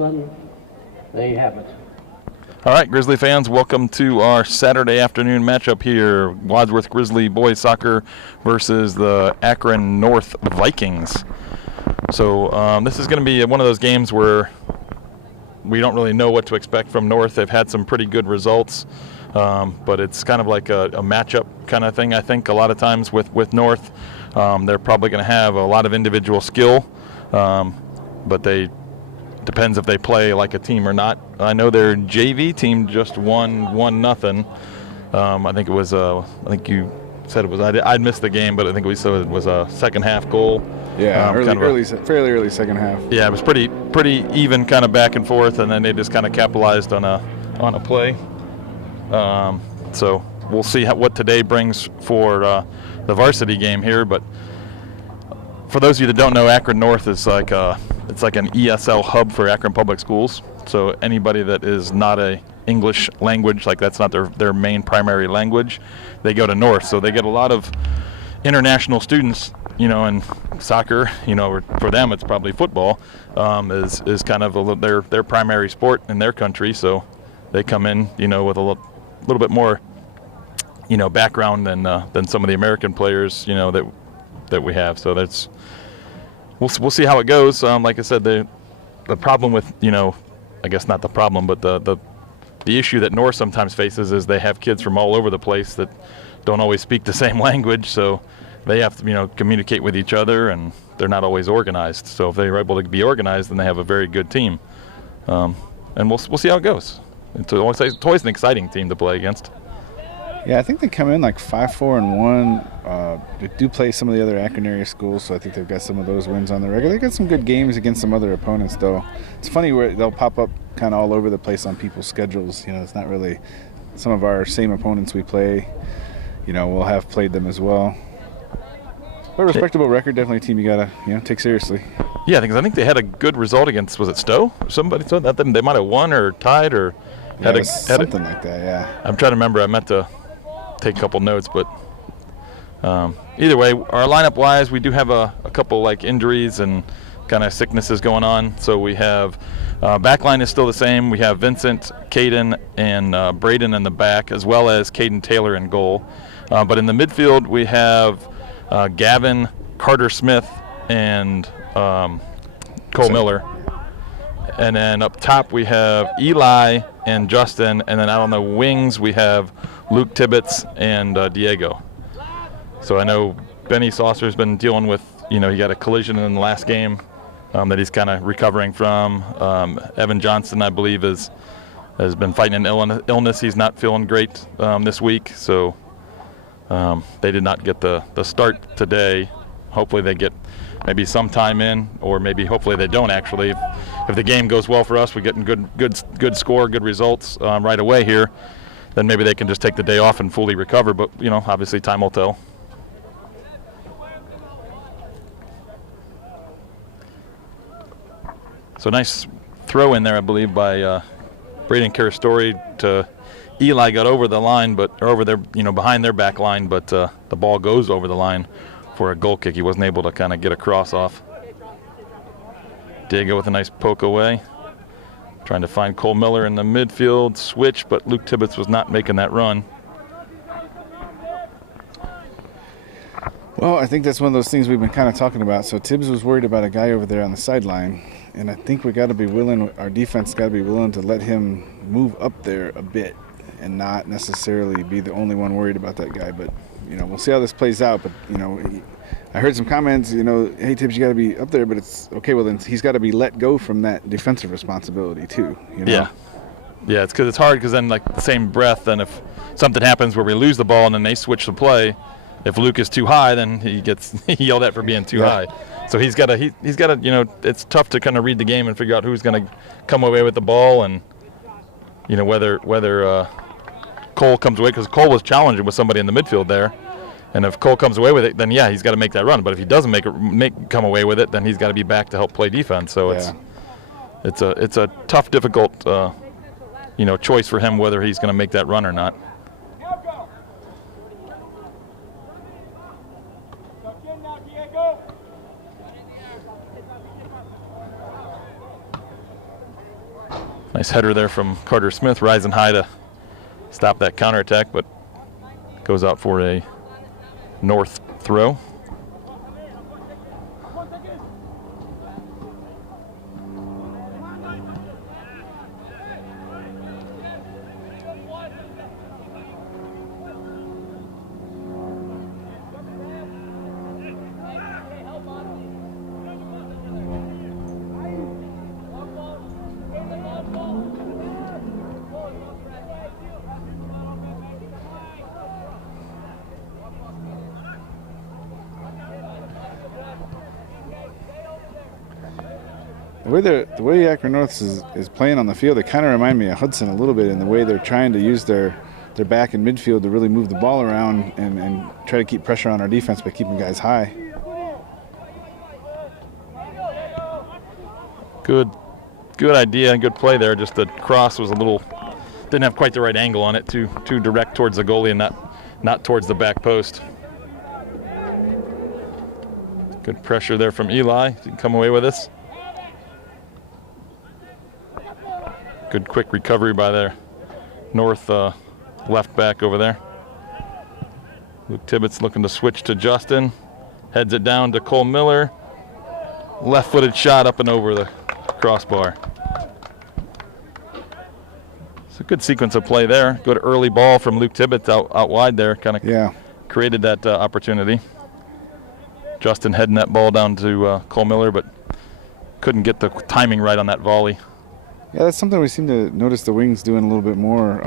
one. There you have it. All right, Grizzly fans, welcome to our Saturday afternoon matchup here. Wadsworth Grizzly boys soccer versus the Akron North Vikings. So this is going to be one of those games where we don't really know what to expect from North. They've had some pretty good results, but it's kind of like a matchup kind of thing, I think, a lot of times with North. They're probably going to have a lot of individual skill, but depends if they play like a team or not. I know their JV team just won 1-0. I think it was I think you said it was. I'd missed the game, but I think we said it was a second half goal. Yeah, fairly early second half. Yeah, it was pretty even, kind of back and forth, and then they just kind of capitalized on a play. So we'll see what today brings for the varsity game here. But for those of you that don't know, Akron North is like it's like an ESL hub for Akron Public Schools. So anybody that is not a English language, like that's not their main primary language, they go to North. So they get a lot of international students, and soccer, for them it's probably football, is kind of their primary sport in their country. So they come in, with a little bit more, background than some of the American players, that we have. So that's we'll see how it goes. Like I said, the problem with, I guess not the problem, but the issue that North sometimes faces is they have kids from all over the place that don't always speak the same language, so they have to, communicate with each other, and they're not always organized. So if they're able to be organized, then they have a very good team. And we'll see how it goes. It's always an exciting team to play against. Yeah, I think they come in like 5-4-1. They do play some of the other Akron area schools, so I think they've got some of those wins on the regular. They got some good games against some other opponents, though. It's funny where they'll pop up kind of all over the place on people's schedules. It's not really some of our same opponents we play. We'll have played them as well. But a respectable record, definitely a team you gotta take seriously. Yeah, because I think they had a good result against, was it Stowe? Somebody said that they might have won or tied or had something like that. Yeah. I'm trying to remember. I meant to take a couple notes, but either way, our lineup wise, we do have a couple like injuries and kind of sicknesses going on. So we have backline is still the same. We have Vincent, Caden, and Braden in the back, as well as Caden Taylor in goal. But in the midfield, we have Gavin, Carter Smith, and Cole Miller. And then up top, we have Eli and Justin. And then out on the wings, we have Luke Tibbetts and Diego. So I know Benny Saucer's been dealing with, he got a collision in the last game that he's kind of recovering from. Evan Johnson, I believe, has been fighting an illness. He's not feeling great this week. So they did not get the start today. Hopefully they get maybe some time in, or maybe hopefully they don't actually. If the game goes well for us, we're getting good score, good results right away here, then maybe they can just take the day off and fully recover. But, obviously time will tell. So nice throw in there, I believe, by Braden Karastori to Eli. Got over the line, or over there, behind their back line, but the ball goes over the line for a goal kick. He wasn't able to kind of get a cross off. Diego with a nice poke away. Trying to find Cole Miller in the midfield switch, but Luke Tibbetts was not making that run. Well, I think that's one of those things we've been kind of talking about. So Tibbs was worried about a guy over there on the sideline, and I think we got to be willing, our defense got to be willing to let him move up there a bit and not necessarily be the only one worried about that guy. But, we'll see how this plays out. But, I heard some comments, hey, Tibbs, you got to be up there, but it's okay. Well, then he's got to be let go from that defensive responsibility too. Yeah. Yeah, it's because it's hard, because then, like, the same breath, then if something happens where we lose the ball and then they switch the play, if Luke is too high, then he gets yelled at for being too high. So he's got to, it's tough to kind of read the game and figure out who's going to come away with the ball, and, whether Cole comes away, because Cole was challenging with somebody in the midfield there. And if Cole comes away with it, then he's got to make that run. But if he doesn't come away with it, then he's got to be back to help play defense. So it's a tough, difficult, choice for him whether he's going to make that run or not. Nice header there from Carter Smith, rising high to stop that counterattack, but goes out for a north throw. The way Akron North is playing on the field, they kind of remind me of Hudson a little bit in the way they're trying to use their back and midfield to really move the ball around and try to keep pressure on our defense by keeping guys high. Good idea and good play there. Just the cross was didn't have quite the right angle on it, too direct towards the goalie and not towards the back post. Good pressure there from Eli. He can come away with this. Good quick recovery by their North left back over there. Luke Tibbetts looking to switch to Justin. Heads it down to Cole Miller. Left-footed shot up and over the crossbar. It's a good sequence of play there. Good early ball from Luke Tibbetts out wide there. Kind of created that opportunity. Justin heading that ball down to Cole Miller, but couldn't get the timing right on that volley. Yeah, that's something we seem to notice the wings doing a little bit more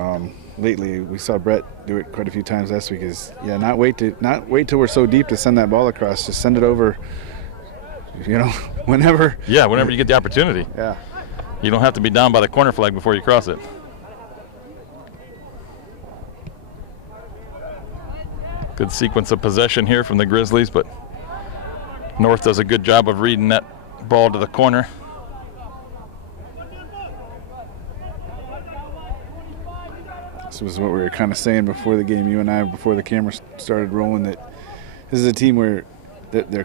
lately. We saw Brett do it quite a few times last week. Not wait till we're so deep to send that ball across. Just send it over, whenever. Yeah, whenever you get the opportunity. Yeah. You don't have to be down by the corner flag before you cross it. Good sequence of possession here from the Grizzlies, but North does a good job of reading that ball to the corner. This was what we were kind of saying before the game, you and I, before the camera started rolling, that this is a team where their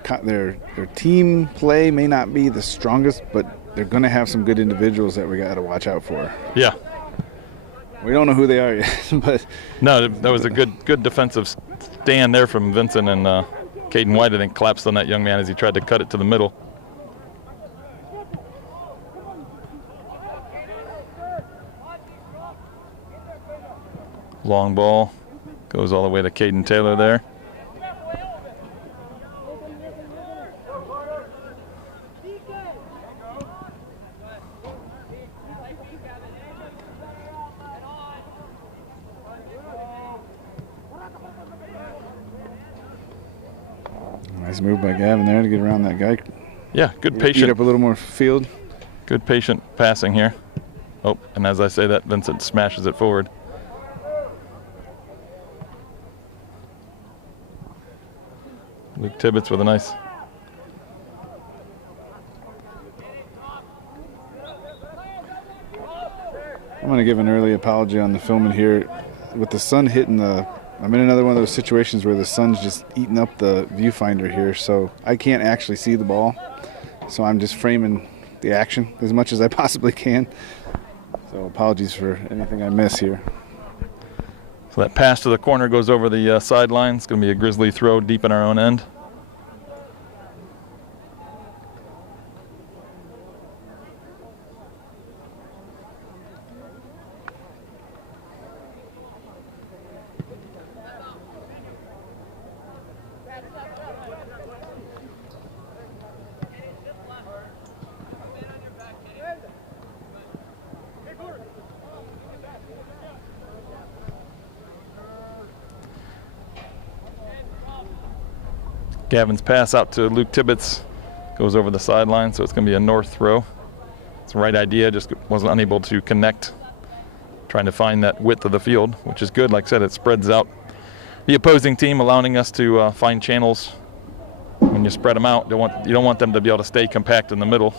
team play may not be the strongest, but they're going to have some good individuals that we got to watch out for. Yeah. We don't know who they are yet, but no, that was a good defensive stand there from Vincent, and Caden White, I think, collapsed on that young man as he tried to cut it to the middle. Long ball goes all the way to Caden Taylor there. Nice move by Gavin there to get around that guy. Yeah, good patient. Eat up a little more field. Good patient passing here. Oh, and as I say that, Vincent smashes it forward. Luke Tibbetts with a nice. I'm going to give an early apology on the filming here. With the sun hitting I'm in another one of those situations where the sun's just eating up the viewfinder here, so I can't actually see the ball. So I'm just framing the action as much as I possibly can. So apologies for anything I miss here. So that pass to the corner goes over the sideline. It's going to be a Grizzly throw deep in our own end. Gavin's pass out to Luke Tibbetts goes over the sideline, so it's going to be a north throw. It's the right idea, just wasn't unable to connect. Trying to find that width of the field, which is good. Like I said, it spreads out the opposing team, allowing us to find channels. When you spread them out, you don't want them to be able to stay compact in the middle.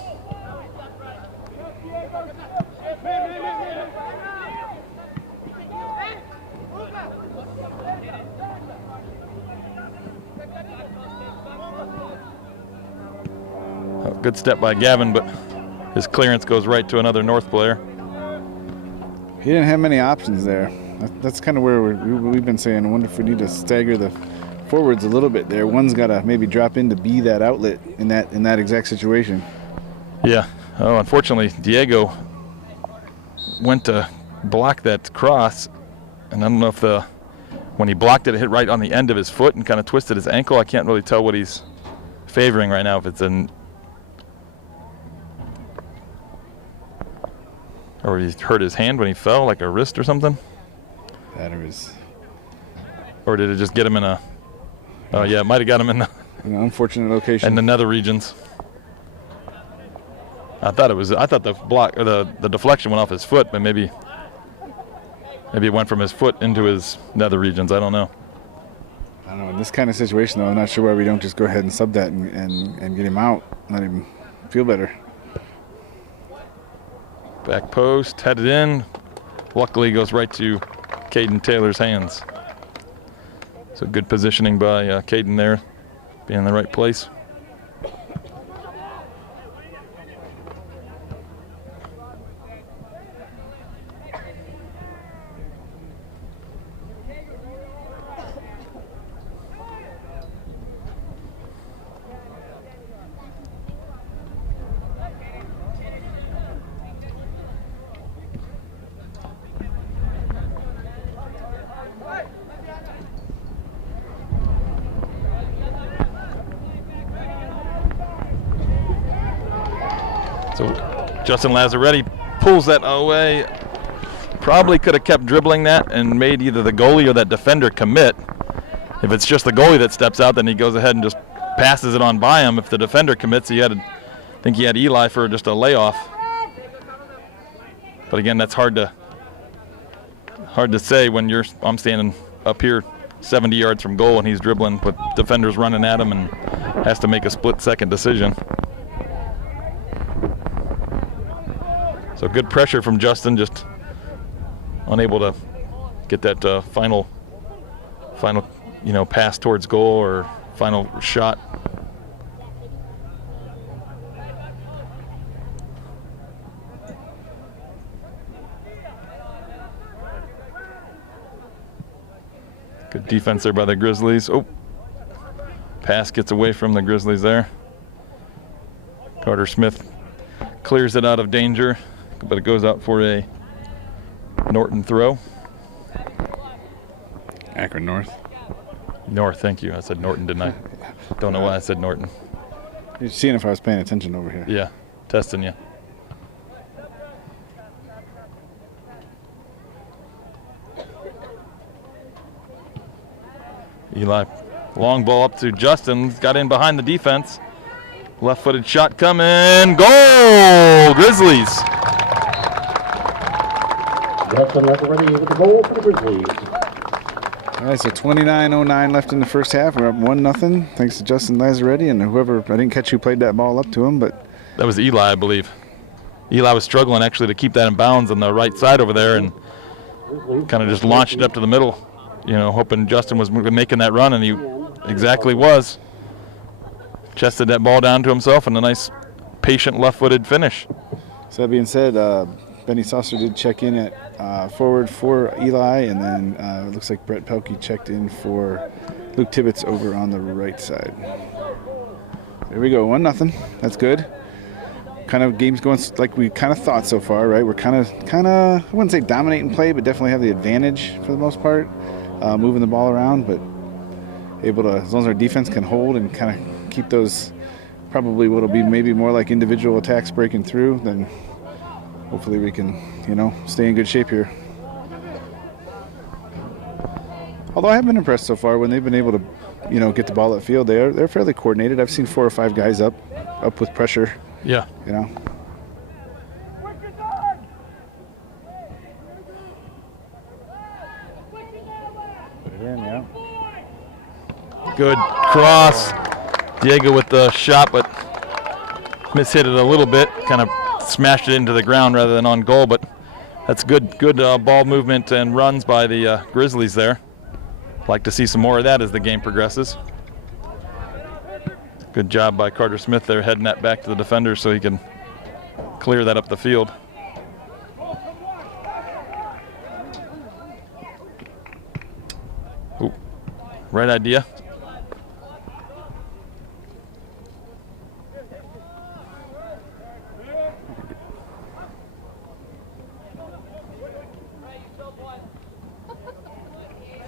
Good step by Gavin, but his clearance goes right to another North player. He didn't have many options there. That's kind of where we've been saying, I wonder if we need to stagger the forwards a little bit there. One's got to maybe drop in to be that outlet in that exact situation. Yeah. Oh, unfortunately, Diego went to block that cross, and I don't know if when he blocked it, it hit right on the end of his foot and kind of twisted his ankle. I can't really tell what he's favoring right now, if it's or he hurt his hand when he fell, like a wrist or something. That was. Or did it just get him in a? Oh yeah, it might have got him in an unfortunate location. In the nether regions. I thought the block or the deflection went off his foot, but maybe it went from his foot into his nether regions. I don't know. I don't know. In this kind of situation, though, I'm not sure why we don't just go ahead and sub that and get him out, let him feel better. Back post, headed in. Luckily, goes right to Caden Taylor's hands. So good positioning by Caden there, being in the right place. So Justin Lazzaretti pulls that away. Probably could have kept dribbling that and made either the goalie or that defender commit. If it's just the goalie that steps out, then he goes ahead and just passes it on by him. If the defender commits, I think he had Eli for just a layoff. But again, that's hard to say when I'm standing up here 70 yards from goal and he's dribbling with defenders running at him and has to make a split-second decision. So good pressure from Justin, just unable to get that final, pass towards goal or final shot. Good defense there by the Grizzlies. Oh, pass gets away from the Grizzlies there. Carter Smith clears it out of danger, but it goes out for a Norton throw. Akron North. North, thank you. I said Norton, didn't I? Don't know why I said Norton. You're seeing if I was paying attention over here. Yeah, testing you. Eli, long ball up to Justin. Got in behind the defense. Left-footed shot coming. Goal! Grizzlies. Justin Lazzaretti with the goal for the Grizzlies. All right, so 29:09 left in the first half. We're up 1-0 thanks to Justin Lazzaretti and whoever, I didn't catch who played that ball up to him, but. That was Eli, I believe. Eli was struggling actually to keep that in bounds on the right side over there and kind of just launched it up to the middle, hoping Justin was making that run, and he exactly was. Chested that ball down to himself and a nice patient left-footed finish. So that being said, Benny Saucer did check in at forward for Eli, and then it looks like Brett Pelkey checked in for Luke Tibbetts over on the right side. There we go, 1-0. That's good. Kind of game's going like we kind of thought so far, right? We're kind of I wouldn't say dominating play, but definitely have the advantage for the most part, moving the ball around, but able to, as long as our defense can hold and kind of keep those, probably what'll be maybe more like individual attacks breaking through, then hopefully we can, stay in good shape here. Although I have been impressed so far when they've been able to, get the ball at field. They're fairly coordinated. I've seen 4 or 5 guys up with pressure. Yeah. Put it in, yeah. Good cross. Diego with the shot, but mishit it a little bit. Kind of smashed it into the ground rather than on goal, but that's good ball movement and runs by the Grizzlies there. Like to see some more of that as the game progresses. Good job by Carter Smith there, heading that back to the defender so he can clear that up the field. right idea.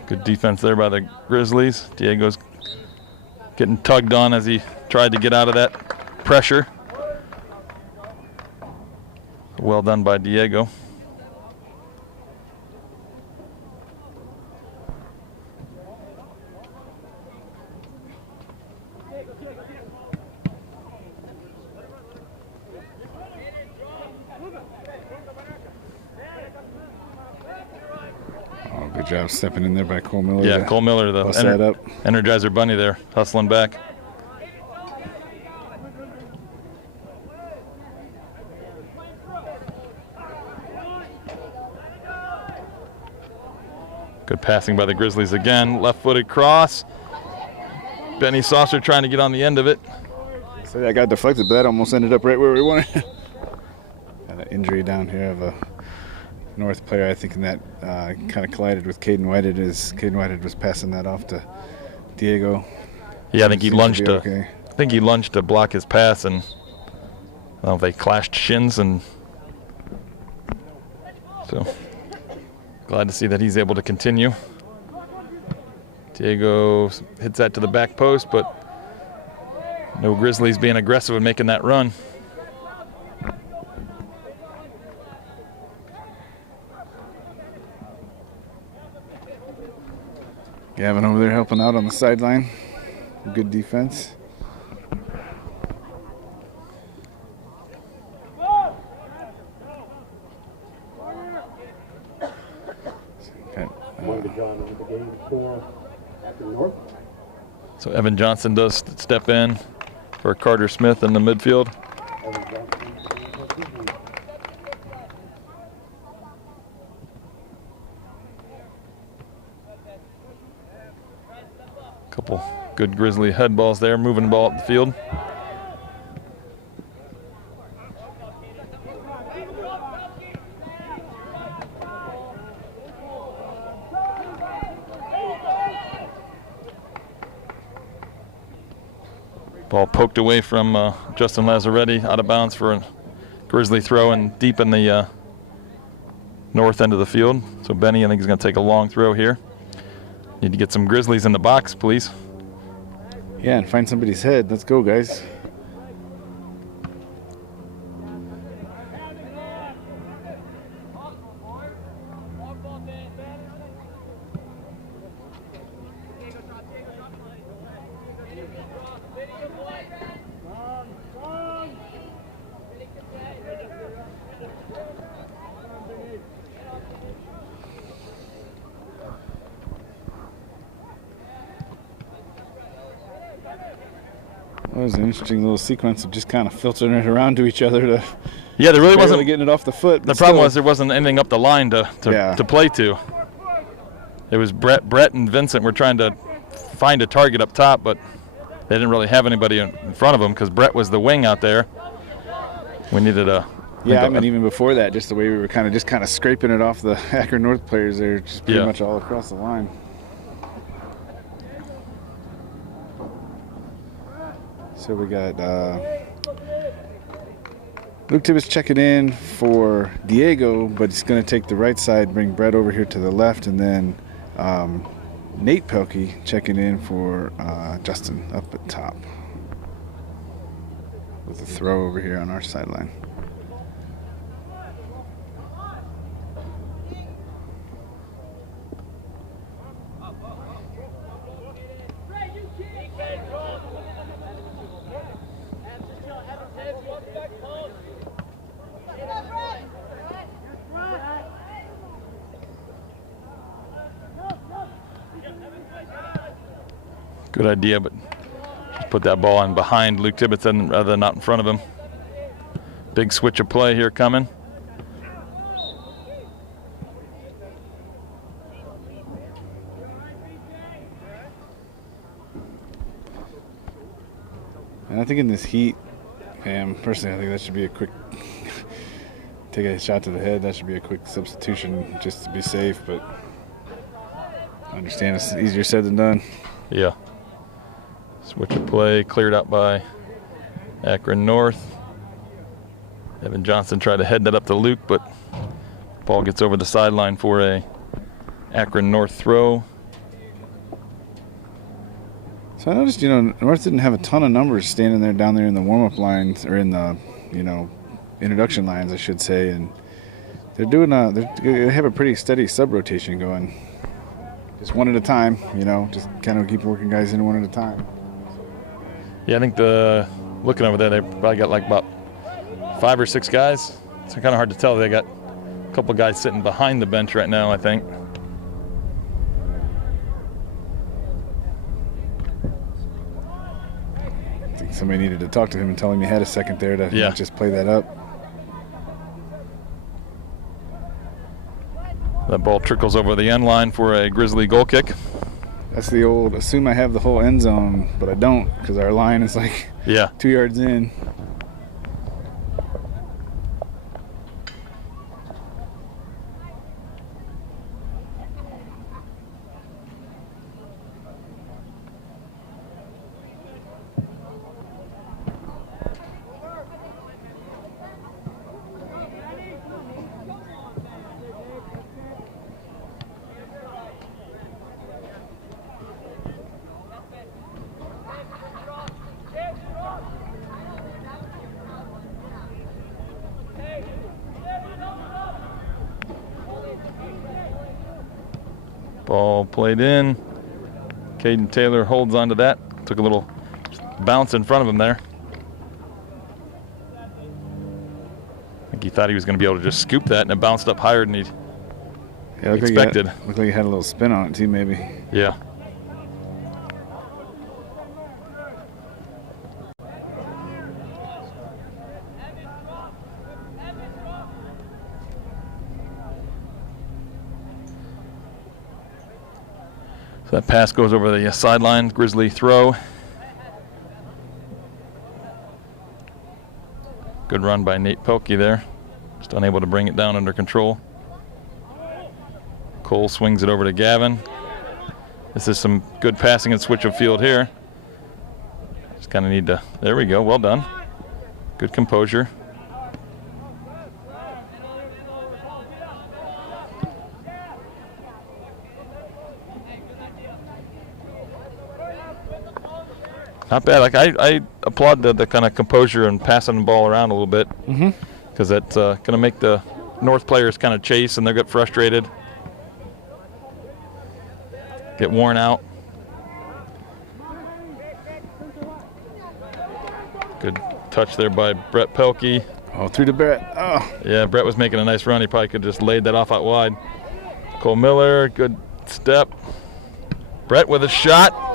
Good defense there by the Grizzlies. Diego's getting tugged on as he tried to get out of that pressure. Well done by Diego. Good job stepping in there by Cole Miller. Yeah, Cole Miller, the Energizer Bunny there, hustling back. Good passing by the Grizzlies again. Left-footed cross. Benny Saucer trying to get on the end of it. So that got deflected, but that almost ended up right where we wanted. Got an injury down here of a North player, I think, in that kind of collided with Caden Whitehead as Caden Whitehead was passing that off to Diego. Yeah, I think he lunged to block his pass, and they clashed shins, and so glad to see that he's able to continue. Diego hits that to the back post, but no Grizzlies being aggressive and making that run. Gavin over there helping out on the sideline. Good defense. So Evan Johnson does step in for Carter Smith in the midfield. Couple good Grizzly head balls there, moving the ball up the field. Ball poked away from Justin Lazzaretti, out of bounds for a Grizzly throw and deep in the north end of the field. So Benny, I think, is going to take a long throw here. Need to get some Grizzlies in the box, please. Yeah, and find somebody's head. Let's go, guys. That was an interesting little sequence of just kind of filtering it around to each other. Yeah, there really wasn't getting it off the foot. The problem was there wasn't anything up the line to play to. It was Brett and Vincent were trying to find a target up top, but they didn't really have anybody in front of them because Brett was the wing out there. We needed a. Yeah, I mean, even before that, just the way we were kind of scraping it off the Akron North players there, just pretty much all across the line. So we got Luke Tibbetts checking in for Diego, but he's going to take the right side, bring Brett over here to the left, and then Nate Pelkey checking in for Justin up at top with a throw over here on our sideline. Good idea, but just put that ball in behind Luke Tibbetts rather than out in front of him. Big switch of play here coming. And I think in this heat, Pam, personally, I think that should be a quick take a shot to the head. That should be a quick substitution just to be safe, but I understand it's easier said than done. Yeah. Switch of play cleared out by Akron North. Evan Johnson tried to head that up to Luke, but ball gets over the sideline for a Akron North throw. So I noticed, North didn't have a ton of numbers standing there down there in the warm-up lines, or in the, introduction lines, I should say, and they're they have a pretty steady sub-rotation going. Just one at a time, just kind of keep working guys in one at a time. Yeah, I think looking over there, they probably got like about 5 or 6 guys. It's kind of hard to tell. They got a couple guys sitting behind the bench right now, I think. I think somebody needed to talk to him and tell him he had a second there to not just play that up. That ball trickles over the end line for a Grizzly goal kick. That's the old assume I have the whole end zone, but I don't, because our line is like 2 yards in. Ball played in. Caden Taylor holds onto that. Took a little bounce in front of him there. I think he thought he was going to be able to just scoop that, and it bounced up higher than he expected. Looked like he had a little spin on it too, maybe. Yeah. So that pass goes over the sideline. Grizzly throw. Good run by Nate Pelkey there. Just unable to bring it down under control. Cole swings it over to Gavin. This is some good passing and switch of field here. Just kind of need to, there we go, well done. Good composure. Not bad. Like I applaud the kind of composure and passing the ball around a little bit, because that's going to make the North players kind of chase, and they'll get frustrated, get worn out. Good touch there by Brett Pelkey. Oh, through to Brett. Oh. Yeah, Brett was making a nice run. He probably could have just laid that off out wide. Cole Miller, good step. Brett with a shot.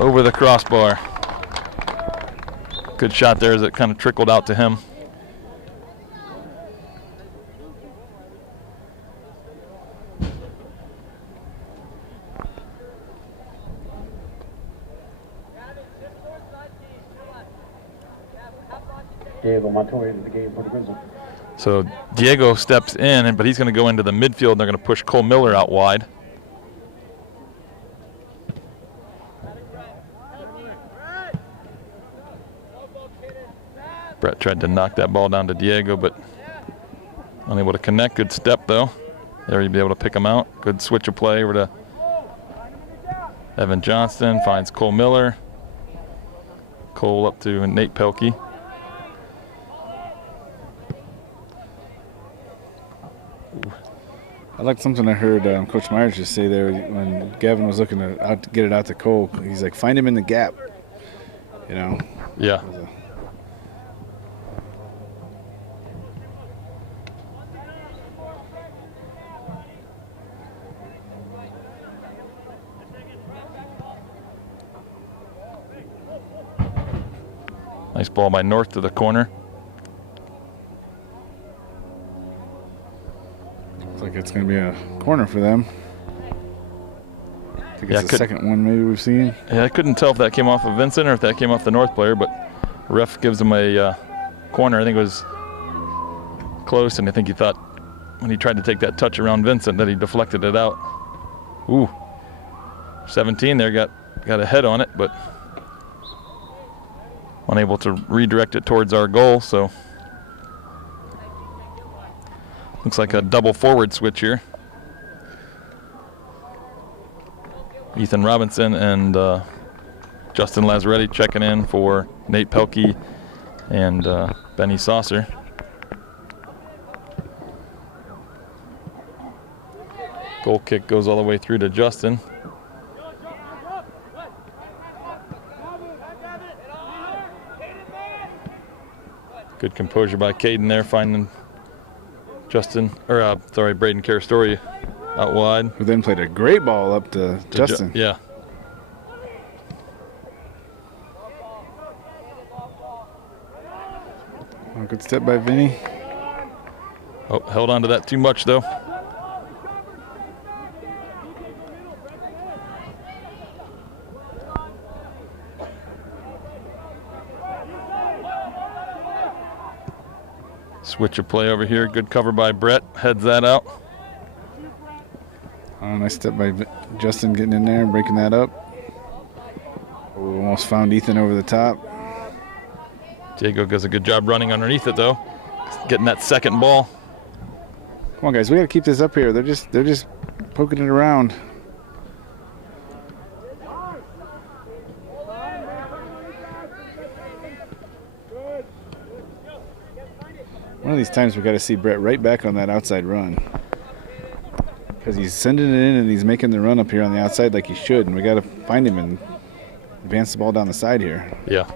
Over the crossbar. Good shot there as it kind of trickled out to him. Diego Montoya into the game for the Grizzlies. So Diego steps in, but he's going to go into the midfield, and they're going to push Cole Miller out wide. Brett tried to knock that ball down to Diego, but unable to connect. Good step, though. There he'd be able to pick him out. Good switch of play over to Evan Johnston. Finds Cole Miller. Cole up to Nate Pelkey. I liked something I heard Coach Myers just say there when Gavin was looking to get it out to Cole. He's like, find him in the gap. Yeah. Nice ball by North to the corner. Looks like it's going to be a corner for them. I think it's the second one maybe we've seen. Yeah, I couldn't tell if that came off of Vincent or if that came off the North player, but ref gives him a corner. I think it was close, and I think he thought when he tried to take that touch around Vincent that he deflected it out. Ooh. 17 there got got a head on it, but unable to redirect it towards our goal. So looks like a double forward switch here. Ethan Robinson and Justin Lazaretti checking in for Nate Pelkey and Benny Saucer. Goal kick goes all the way through to Justin. Good composure by Caden there, finding Braden Carastori out wide. Who then played a great ball up to Justin. Yeah. Oh, good step by Vinny. Oh, held on to that too much though. Switch of play over here. Good cover by Brett. Heads that out. Oh, nice step by Justin getting in there and breaking that up. Oh, almost found Ethan over the top. Diego does a good job running underneath it though. Getting that second ball. Come on, guys. We got to keep this up here. They're just poking it around. One of these times we got to see Brett right back on that outside run, because he's sending it in and he's making the run up here on the outside like he should, and we got to find him and advance the ball down the side here. Yeah.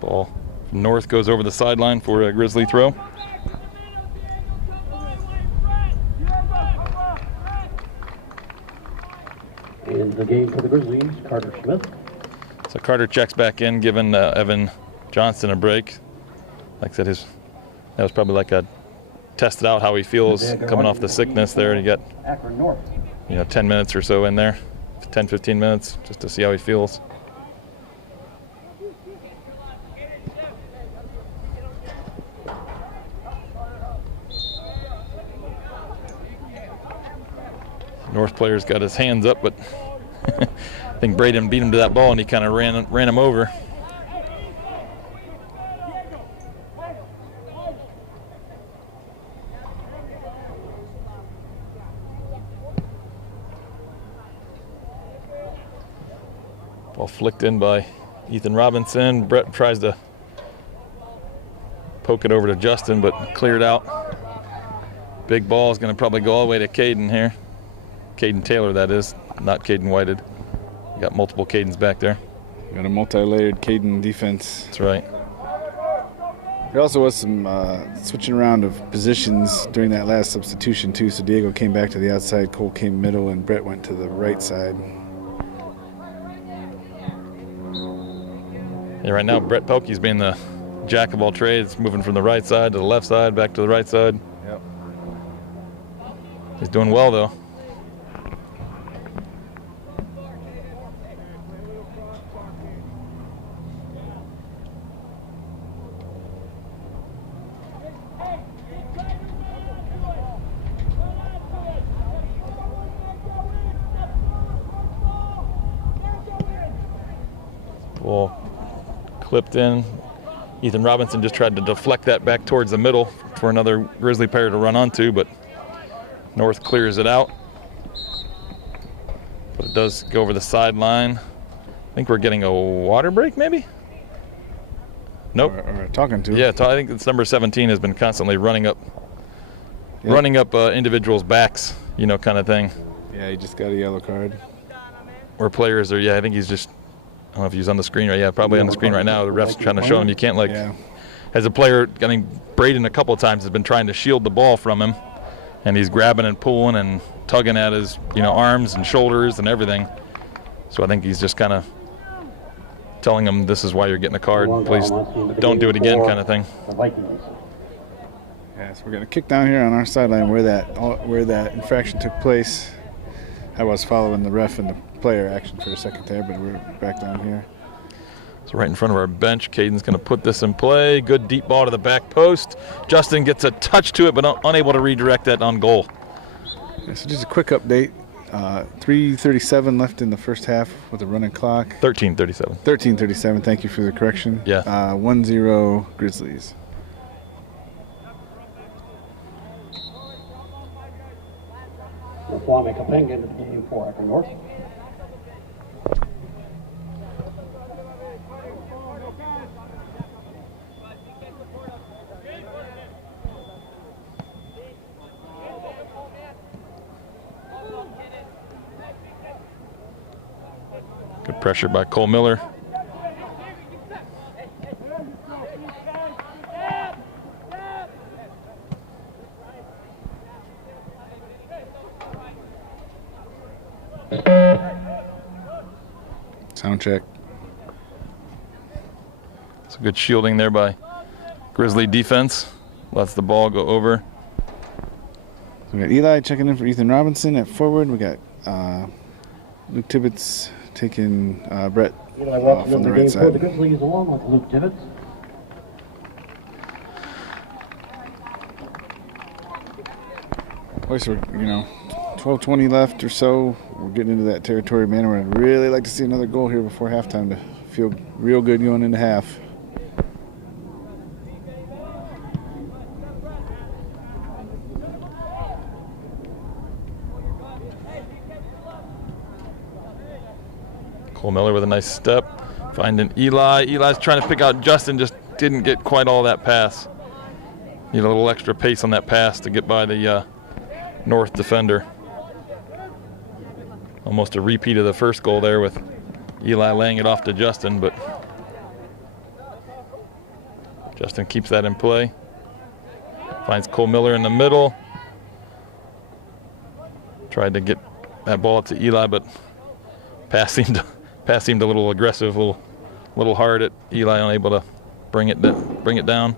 Ball from North goes over the sideline for a Grizzly throw. In the game for the Grizzlies, Carter Smith. So Carter checks back in, giving Evan Johnson a break. Like I said, that was probably like a tested out how he feels coming off the sickness there. And you got Akron North. 10 minutes or so in there, 10, 15 minutes, just to see how he feels. North player's got his hands up, but I think Braden beat him to that ball and he kind of ran him over. Ball flicked in by Ethan Robinson. Brett tries to poke it over to Justin, but cleared out. Big ball is going to probably go all the way to Caden here. Caden Taylor, that is, not Caden Whited. You got multiple Cadens back there. Got a multi-layered Caden defense. That's right. There also was some switching around of positions during that last substitution too. So Diego came back to the outside, Cole came middle, and Brett went to the right side. Yeah, right now Brett Pelkey's being the jack of all trades, moving from the right side to the left side, back to the right side. Yep. He's doing well though. Ball clipped in. Ethan Robinson just tried to deflect that back towards the middle for another Grizzly player to run onto, but North clears it out. But it does go over the sideline. I think we're getting a water break, maybe? Nope. Or talking to. Yeah, I think it's number 17 has been constantly running up individuals' backs, kind of thing. Yeah, he just got a yellow card. Where players are, I think he's just, I don't know if he's on the screen right. Yeah, probably on the screen right now. The ref's trying to show him you can't as a player, I think Braden a couple of times has been trying to shield the ball from him, and he's grabbing and pulling and tugging at his arms and shoulders and everything. So I think he's just kind of telling him this is why you're getting a card. Please don't do it again, kind of thing. Yeah, so we're gonna kick down here on our sideline where that infraction took place. I was following the ref and the player action for a second there, but we're back down here. So right in front of our bench, Caden's going to put this in play. Good deep ball to the back post. Justin gets a touch to it, but unable to redirect that on goal. So just a quick update. 3:37 left in the first half with a running clock. 13:37. 13:37. Thank you for the correction. Yeah. 1-0 Grizzlies. Kwame Kapeng into the game for Akron North. Good pressure by Cole Miller. Sound check. It's a good shielding there by Grizzly defense. Lets the ball go over. So we got Eli checking in for Ethan Robinson at forward. We got Luke Tibbetts taking Brett Eli Watson from in the the right game for the side. Grizzlies along with Luke Tibbetts. Boys, we're 12:20 left or so. We're getting into that territory, man. We'd really like to see another goal here before halftime to feel real good going into half. Cole Miller with a nice step. Finding Eli. Eli's trying to pick out Justin, just didn't get quite all that pass. Need a little extra pace on that pass to get by the North defender. Almost a repeat of the first goal there with Eli laying it off to Justin, but Justin keeps that in play. Finds Cole Miller in the middle. Tried to get that ball up to Eli, but pass seemed a little aggressive, a little hard at Eli, unable to bring it down.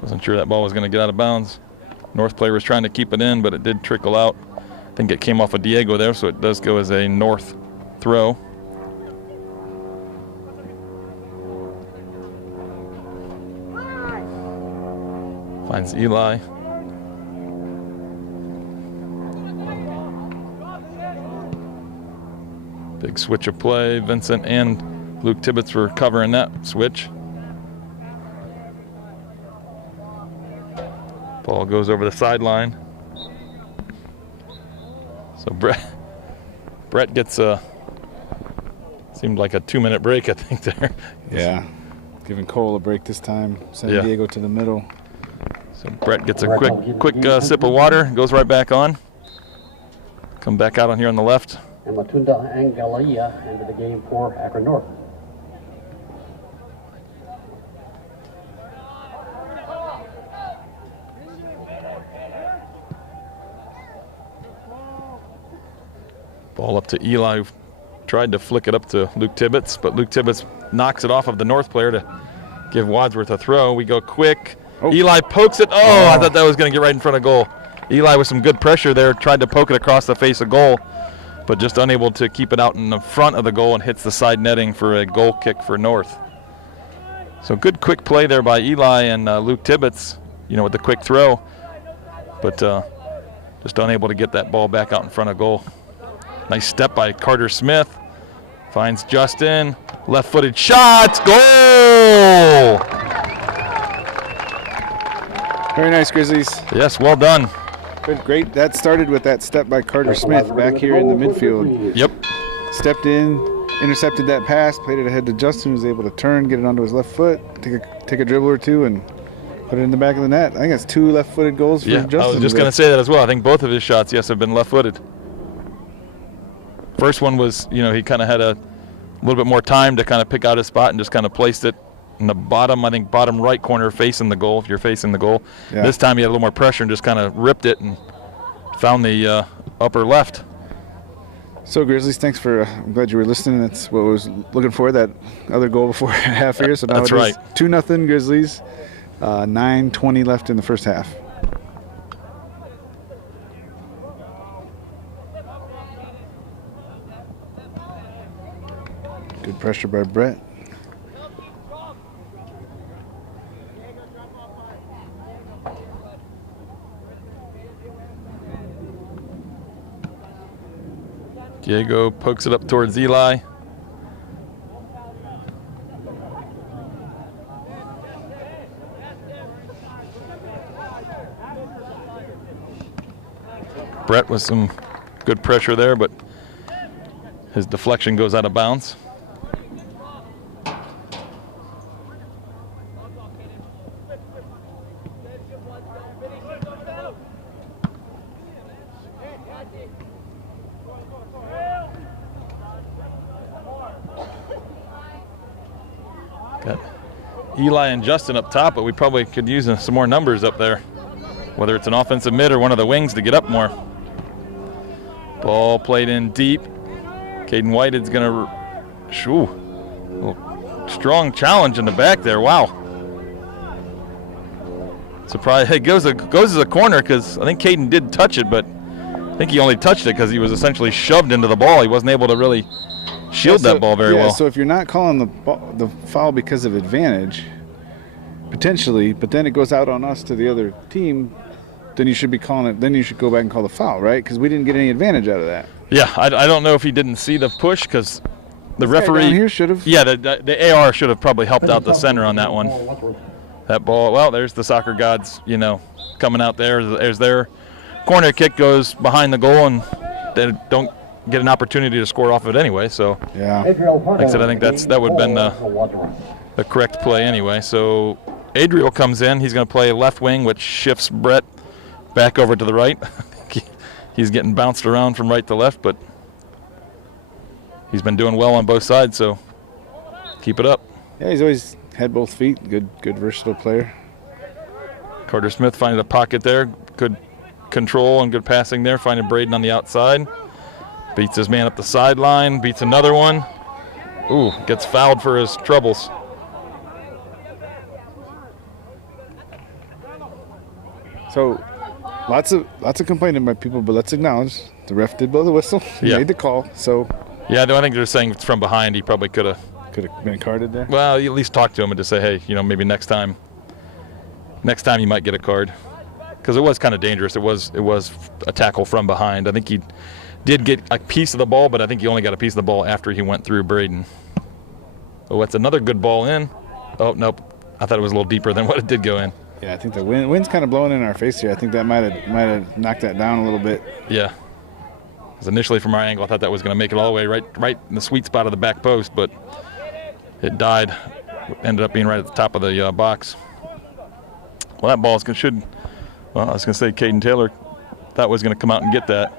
Wasn't sure that ball was going to get out of bounds. North player was trying to keep it in, but it did trickle out. I think it came off of Diego there, so it does go as a North throw. Finds Eli. Big switch of play. Vincent and Luke Tibbetts were covering that switch. Ball goes over the sideline. So Brett gets seemed like a 2-minute break, I think, there. Yeah, giving Cole a break this time. Sending Yeah. Diego to the middle. So Brett gets a quick sip of water, goes right back on. Come back out on here on the left. And Matunda Angalia into the game for Akron North. Ball up to Eli, who tried to flick it up to Luke Tibbetts, but Luke Tibbetts knocks it off of the North player to give Wadsworth a throw. We go quick. Oh. Eli pokes it. Oh, I thought that was going to get right in front of goal. Eli with some good pressure there, tried to poke it across the face of goal, but just unable to keep it out in the front of the goal and hits the side netting for a goal kick for North. So good quick play there by Eli and Luke Tibbetts, with the quick throw, but just unable to get that ball back out in front of goal. Nice step by Carter Smith. Finds Justin. Left-footed shot. Goal! Very nice, Grizzlies. Yes, well done. Good, great. That started with that step by Carter Smith back here in the midfield. Yep. Stepped in, intercepted that pass, played it ahead to Justin, was able to turn, get it onto his left foot, take a dribble or two, and put it in the back of the net. I think that's 2 left-footed goals for Justin. I was just going to say that as well. I think both of his shots, yes, have been left-footed. First one was, he kind of had a little bit more time to kind of pick out his spot and just kind of placed it in the bottom right corner facing the goal, if you're facing the goal. Yeah. This time he had a little more pressure and just kind of ripped it and found the upper left. So, Grizzlies, thanks for, I'm glad you were listening. That's what I was looking for, that other goal before half here. So now That's it is right. 2-0 Grizzlies, 9:20 left in the first half. pressure by Brett. Diego pokes it up towards Eli. Brett with some good pressure there, but his deflection goes out of bounds. Got Eli and Justin up top, but we probably could use some more numbers up there, whether it's an offensive mid or one of the wings to get up more. Ball played in deep. Caden Whitehead's going to, strong challenge in the back there. Wow. Surprise! It goes as a corner because I think Caden did touch it, but I think he only touched it because he was essentially shoved into the ball. He wasn't able to really shield that ball very well. So if you're not calling the foul because of advantage, potentially, but then it goes out on us to the other team, then you should be calling it. Then you should go back and call the foul, right? Because we didn't get any advantage out of that. Yeah, I don't know if he didn't see the push because the referee down here should have. Yeah, the AR should have probably helped out the center on that one. That ball. Well, there's the soccer gods, coming out there. There's their corner kick goes behind the goal, and they don't get an opportunity to score off of it anyway. So yeah, like I said, I think that would have been the correct play anyway. So Adriel comes in. He's going to play left wing, which shifts Brett back over to the right. He's getting bounced around from right to left, but he's been doing well on both sides, so keep it up. Yeah, he's always had both feet. Good versatile player. Carter Smith finding a pocket there. Good control and good passing there. Finding Braden on the outside. Beats his man up the sideline. Beats another one. Ooh, gets fouled for his troubles. So lots of complaining by people, but let's acknowledge the ref did blow the whistle. He made the call. So yeah, I think they're saying it's from behind. He probably could have been carded there. Well, you at least talk to him and just say, hey, maybe next time you might get a card, because it was kind of dangerous. It was a tackle from behind. I think he did get a piece of the ball, but I think he only got a piece of the ball after he went through Braden. Oh, that's another good ball in. Oh nope, I thought it was a little deeper than what it did go in. Yeah, I think the wind's kind of blowing in our face here. I think that might have knocked that down a little bit. Yeah. Because initially from our angle, I thought that was going to make it all the way right in the sweet spot of the back post, but it died. Ended up being right at the top of the box. Well, that ball should. Well, I was going to say Caden Taylor thought was going to come out and get that.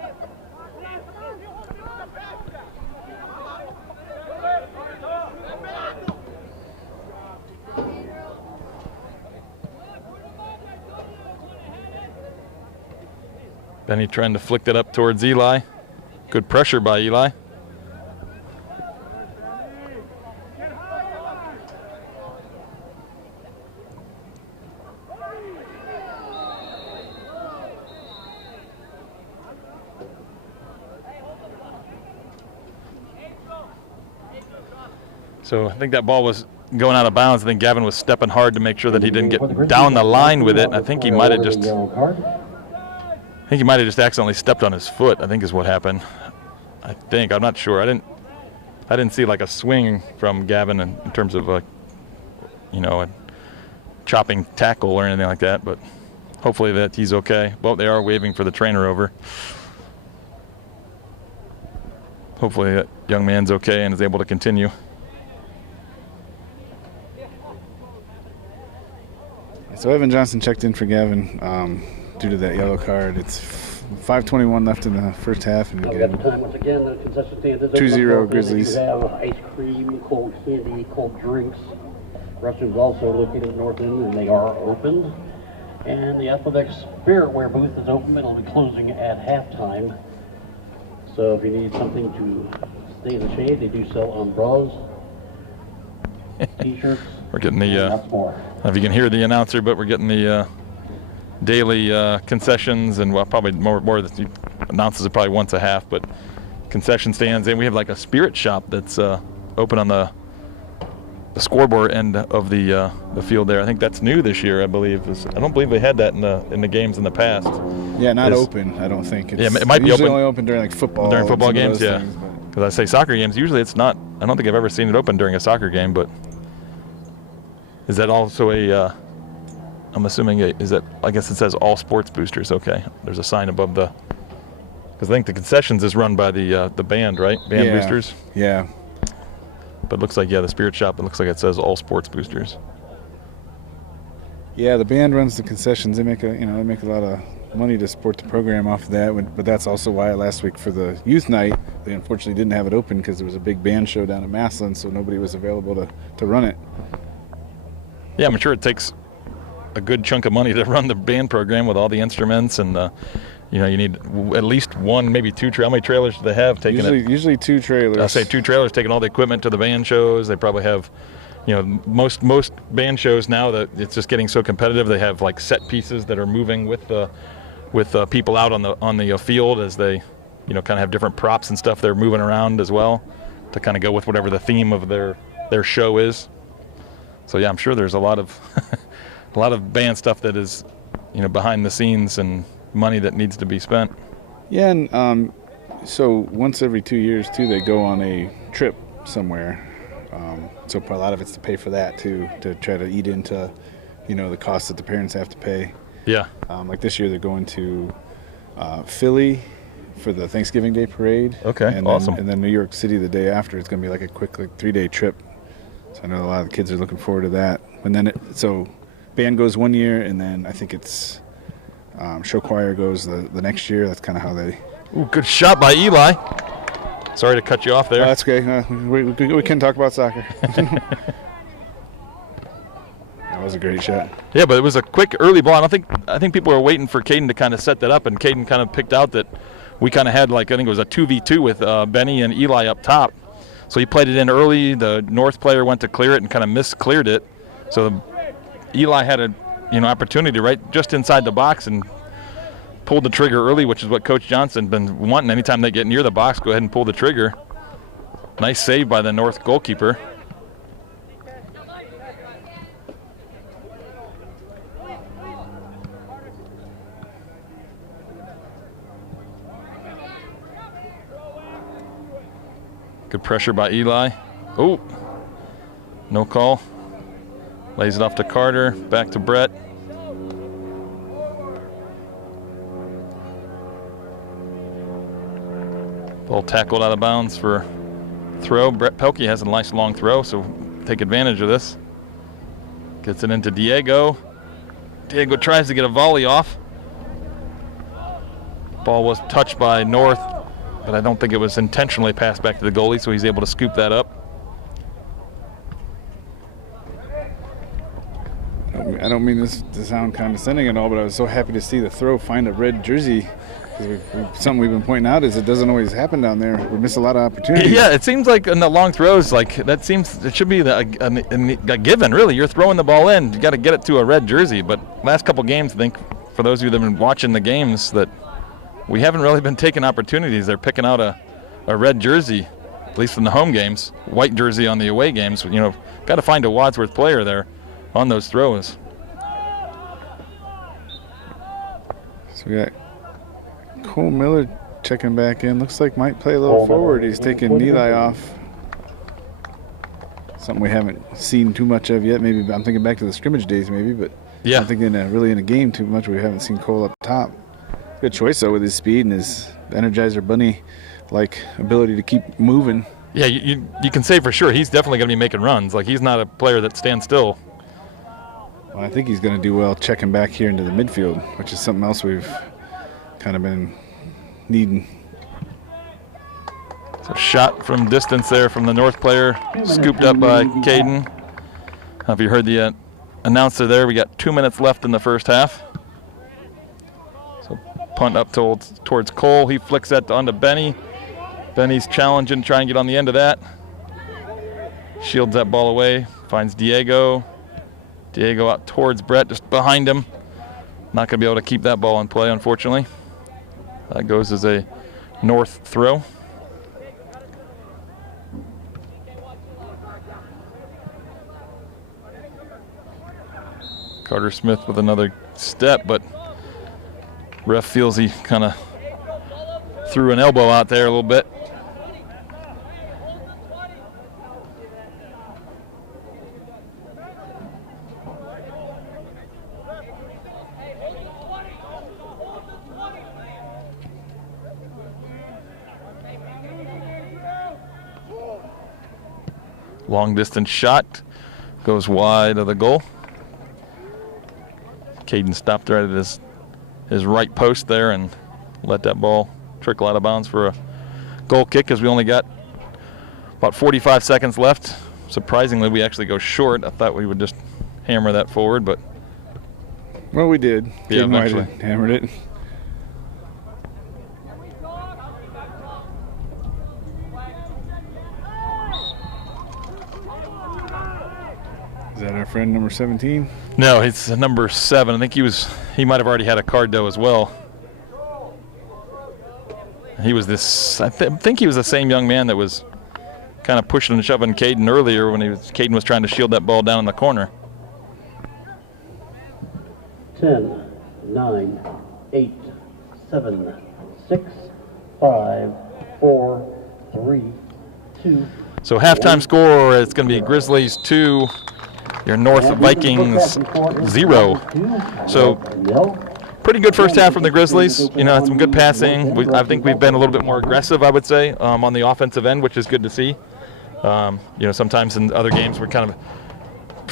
Benny trying to flick that up towards Eli. Good pressure by Eli. So I think that ball was going out of bounds. I think Gavin was stepping hard to make sure that he didn't get down the line with it. I think he might have just accidentally stepped on his foot, I think is what happened. I'm not sure. I didn't see like a swing from Gavin in terms of a chopping tackle or anything like that, but hopefully that he's okay. Well, they are waving for the trainer over. Hopefully that young man's okay and is able to continue. So Evan Johnson checked in for Gavin due to that yellow card. It's 5:21 left in the first half, and we got the time once again. The concession stand is 2-0 Grizzlies. You have ice cream, cold candy, cold drinks. Restrooms also located at North End, and they are open. And the Athletics Spirit Wear booth is open. It'll be closing at halftime. So if you need something to stay in the shade, they do sell umbrellas, T-shirts. We're getting the. I don't know if you can hear the announcer, but we're getting the daily concessions, and well, probably more. He announces it probably once a half, but concession stands, and we have like a spirit shop that's open on the scoreboard end of the field there. I think that's new this year, I believe. I don't believe they had that in the games in the past. Yeah, not open, I don't think. Yeah, it might be usually open. Only open during like football. During football games, yeah. Things, Because I say soccer games, usually it's not. I don't think I've ever seen it open during a soccer game, but is that also I'm assuming, I guess it says all sports boosters, okay. There's a sign above because I think the concessions is run by the band, right? Band boosters? Yeah. But it looks like, the Spirit Shop, it looks like it says all sports boosters. Yeah, the band runs the concessions. They make a lot of money to support the program off of that. But that's also why last week for the youth night, they unfortunately didn't have it open because there was a big band show down at Massillon, so nobody was available to run it. Yeah, I'm sure it takes a good chunk of money to run the band program with all the instruments and you need at least one, maybe two. How many trailers do they have taking Usually 2 trailers. I say 2 trailers taking all the equipment to the band shows. They probably have, most band shows now that it's just getting so competitive. They have like set pieces that are moving with people out on the field as they, kind of have different props and stuff they're moving around as well to kind of go with whatever the theme of their show is. So yeah, I'm sure there's a lot of a lot of band stuff that is, behind the scenes and money that needs to be spent. Yeah, and so once every 2 years too, they go on a trip somewhere. So a lot of it's to pay for that too, to try to eat into, the costs that the parents have to pay. Yeah. Like this year, they're going to Philly for the Thanksgiving Day parade. Okay, awesome. And then New York City the day after. It's going to be like a quick 3-day trip. So I know a lot of the kids are looking forward to that. And then so band goes 1 year, and then I think it's show choir goes the next year. That's kind of how they. Ooh, good shot by Eli. Sorry to cut you off there. That's okay. We can talk about soccer. That was a great shot. Yeah, but it was a quick early ball. I think people were waiting for Caden to kind of set that up, and Caden kind of picked out that we kind of had I think it was a 2v2 with Benny and Eli up top. So he played it in early. The North player went to clear it and kind of miscleared it. So Eli had a opportunity right just inside the box and pulled the trigger early, which is what Coach Johnson been wanting. Anytime they get near the box, go ahead and pull the trigger. Nice save by the North goalkeeper. Good pressure by Eli. Oh, no call. Lays it off to Carter, back to Brett. Ball tackled out of bounds for throw. Brett Pelkey has a nice long throw, so take advantage of this. Gets it into Diego. Diego tries to get a volley off. Ball was touched by North, but I don't think it was intentionally passed back to the goalie, so he's able to scoop that up. I don't mean this to sound condescending at all, but I was so happy to see the throw find a red jersey. Something we've been pointing out is it doesn't always happen down there. We miss a lot of opportunities. Yeah, it seems like in the long throws, it should be a given, really. You're throwing the ball in, you got to get it to a red jersey. But last couple games, I think, for those of you that have been watching the games, that we haven't really been taking opportunities. They're picking out a red jersey, at least from the home games, white jersey on the away games. Got to find a Wadsworth player there on those throws. So we got Cole Miller checking back in. Looks like might play a little forward. He's taking Eli off. Something we haven't seen too much of yet. Maybe I'm thinking back to the scrimmage days, maybe, but yeah. I'm thinking really in a game too much. We haven't seen Cole up top. Good choice though with his speed and his Energizer Bunny-like ability to keep moving. Yeah, you can say for sure he's definitely going to be making runs. He's not a player that stands still. Well, I think he's going to do well checking back here into the midfield, which is something else we've kind of been needing. So shot from distance there from the North player, scooped up by Caden. If you heard the announcer there, we got 2 minutes left in the first half. So punt up towards Cole. He flicks that onto Benny. Benny's challenging, trying to get on the end of that. Shields that ball away, finds Diego. Diego out towards Brett, just behind him. Not going to be able to keep that ball in play, unfortunately. That goes as a North throw. Carter Smith with another step, but ref feels he kind of threw an elbow out there a little bit. Long distance shot goes wide of the goal. Caden stopped right at his right post there and let that ball trickle out of bounds for a goal kick, as we only got about 45 seconds left. Surprisingly, we actually go short. I thought we would just hammer that forward, but well, we did. Yeah, Caden might eventually have hammered it. Is that our friend number 17? no, it's number 7. I think he might have already had a card though as well. He was this. I think he was the same young man that was kind of pushing and shoving Caden earlier when Caden was trying to shield that ball down in the corner. 10, 9, 8, 7, 6, 5, 4, 3, 2. So halftime score, it's going to be Grizzlies 2, your North Vikings 0. So pretty good first half from the Grizzlies. You know, some good passing. I think we've been a little bit more aggressive, I would say, on the offensive end, which is good to see. You know, sometimes in other games we're kind of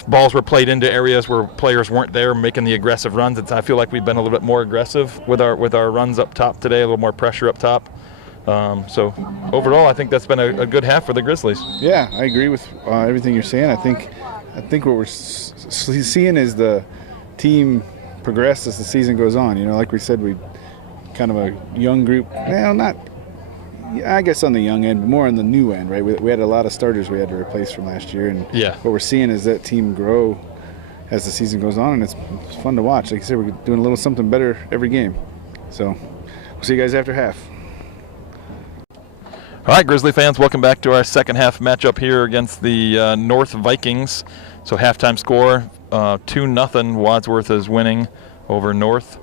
balls were played into areas where players weren't there making the aggressive runs. I feel like we've been a little bit more aggressive with our runs up top today, a little more pressure up top. So overall, I think that's been a good half for the Grizzlies. Yeah, I agree with everything you're saying. I think what we're seeing is the team progress as the season goes on. You know, like we said, we kind of a young group. Well, not, I guess on the young end, but more on the new end, right? We had a lot of starters we had to replace from last year, and yeah, what we're seeing is that team grow as the season goes on, and it's fun to watch. Like I said, we're doing a little something better every game. So we'll see you guys after half. All right, Grizzly fans, welcome back to our second half matchup here against the North Vikings. So halftime score, 2-0. Wadsworth is winning over North.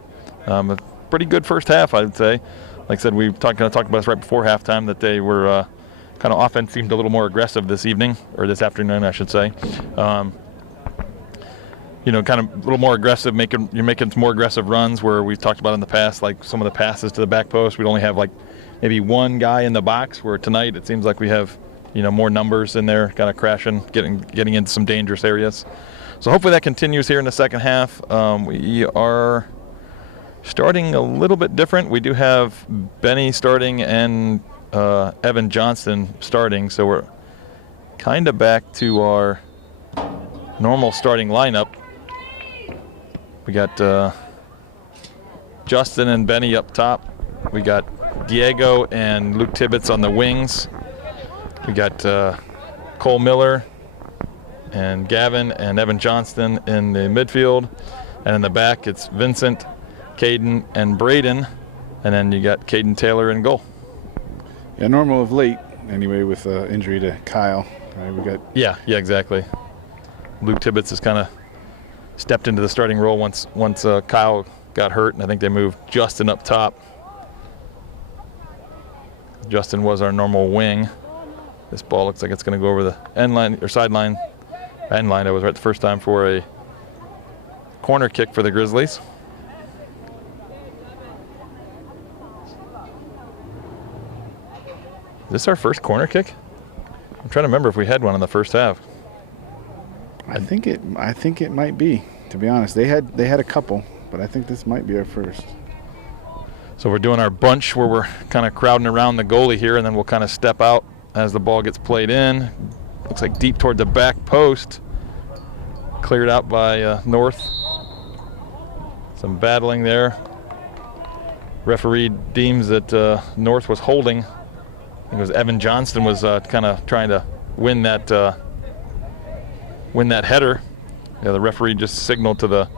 A pretty good first half, I would say. Like I said, we kind of talked about this right before halftime, that they were kind of offense seemed a little more aggressive this evening, or this afternoon, I should say. You know, kind of a little more aggressive, you're making some more aggressive runs where we've talked about in the past, like some of the passes to the back post. We'd only have like maybe one guy in the box, where tonight it seems like we have, you know, more numbers in there, kind of crashing, getting into some dangerous areas. So hopefully that continues here in the second half. We are starting a little bit different. We do have Benny starting and Evan Johnston starting, so we're kind of back to our normal starting lineup. We got Justin and Benny up top. We got Diego and Luke Tibbetts on the wings. We got Cole Miller and Gavin and Evan Johnston in the midfield. And in the back, it's Vincent, Caden, and Braden. And then you got Caden Taylor in goal. Yeah, normal of late, anyway, with injury to Kyle. Right, we got. Yeah, exactly. Luke Tibbetts has kind of stepped into the starting role once Kyle got hurt, and I think they moved Justin up top. Justin was our normal wing. This ball looks like it's going to go over the end line or sideline. End line. I was right the first time for a corner kick for the Grizzlies. Is this our first corner kick? I'm trying to remember if we had one in the first half. I think it might be. To be honest, they had a couple, but I think this might be our first. So we're doing our bunch where we're kind of crowding around the goalie here, and then we'll kind of step out as the ball gets played in. Looks like deep toward the back post. Cleared out by North. Some battling there. Referee deems that North was holding. I think it was Evan Johnston was kind of trying to win that header. Yeah, the referee just signaled to the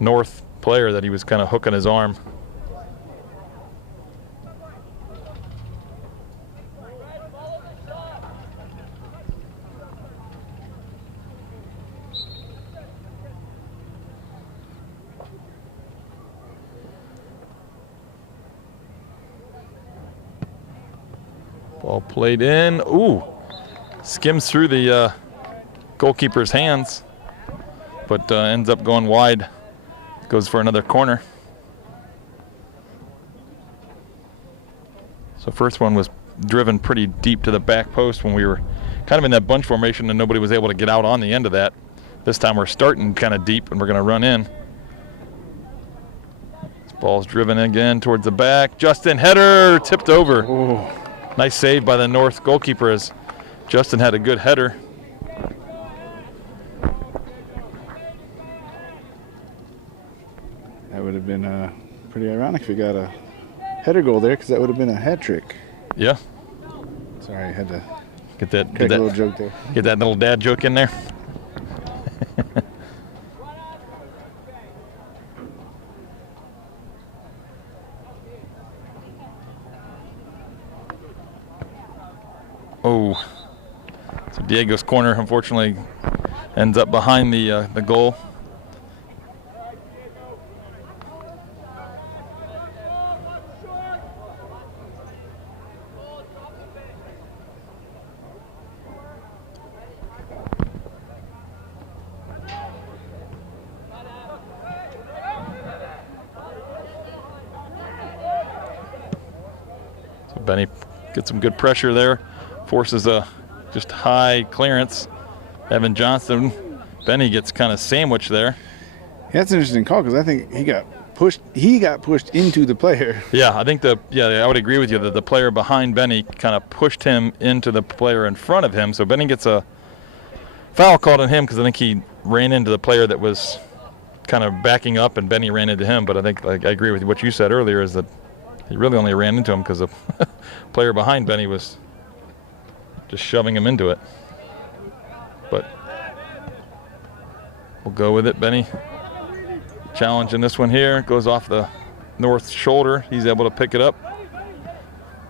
North player that he was kind of hooking his arm. Ball played in. Ooh, skims through the goalkeeper's hands, but ends up going wide. Goes for another corner. So first one was driven pretty deep to the back post when we were kind of in that bunch formation and nobody was able to get out on the end of that. This time we're starting kind of deep and we're going to run in. This ball's driven again towards the back. Justin, header, tipped over. Oh. Nice save by the North goalkeeper as Justin had a good header. That would have been pretty ironic if you got a header goal there, because that would have been a hat trick. Yeah. Sorry, I had to Get that little joke there. Get that little dad joke in there. Oh, so Diego's corner unfortunately ends up behind the goal. So Benny gets some good pressure there. Forces a just high clearance. Evan Johnson, Benny gets kind of sandwiched there. Yeah, that's an interesting call, because I think he got pushed into the player. Yeah, I think I would agree with you that the player behind Benny kind of pushed him into the player in front of him. So Benny gets a foul called on him because I think he ran into the player that was kind of backing up and Benny ran into him. But I think I agree with what you said earlier, is that he really only ran into him because the player behind Benny was just shoving him into it. But we'll go with it. Benny challenging this one here. Goes off the North shoulder. He's able to pick it up.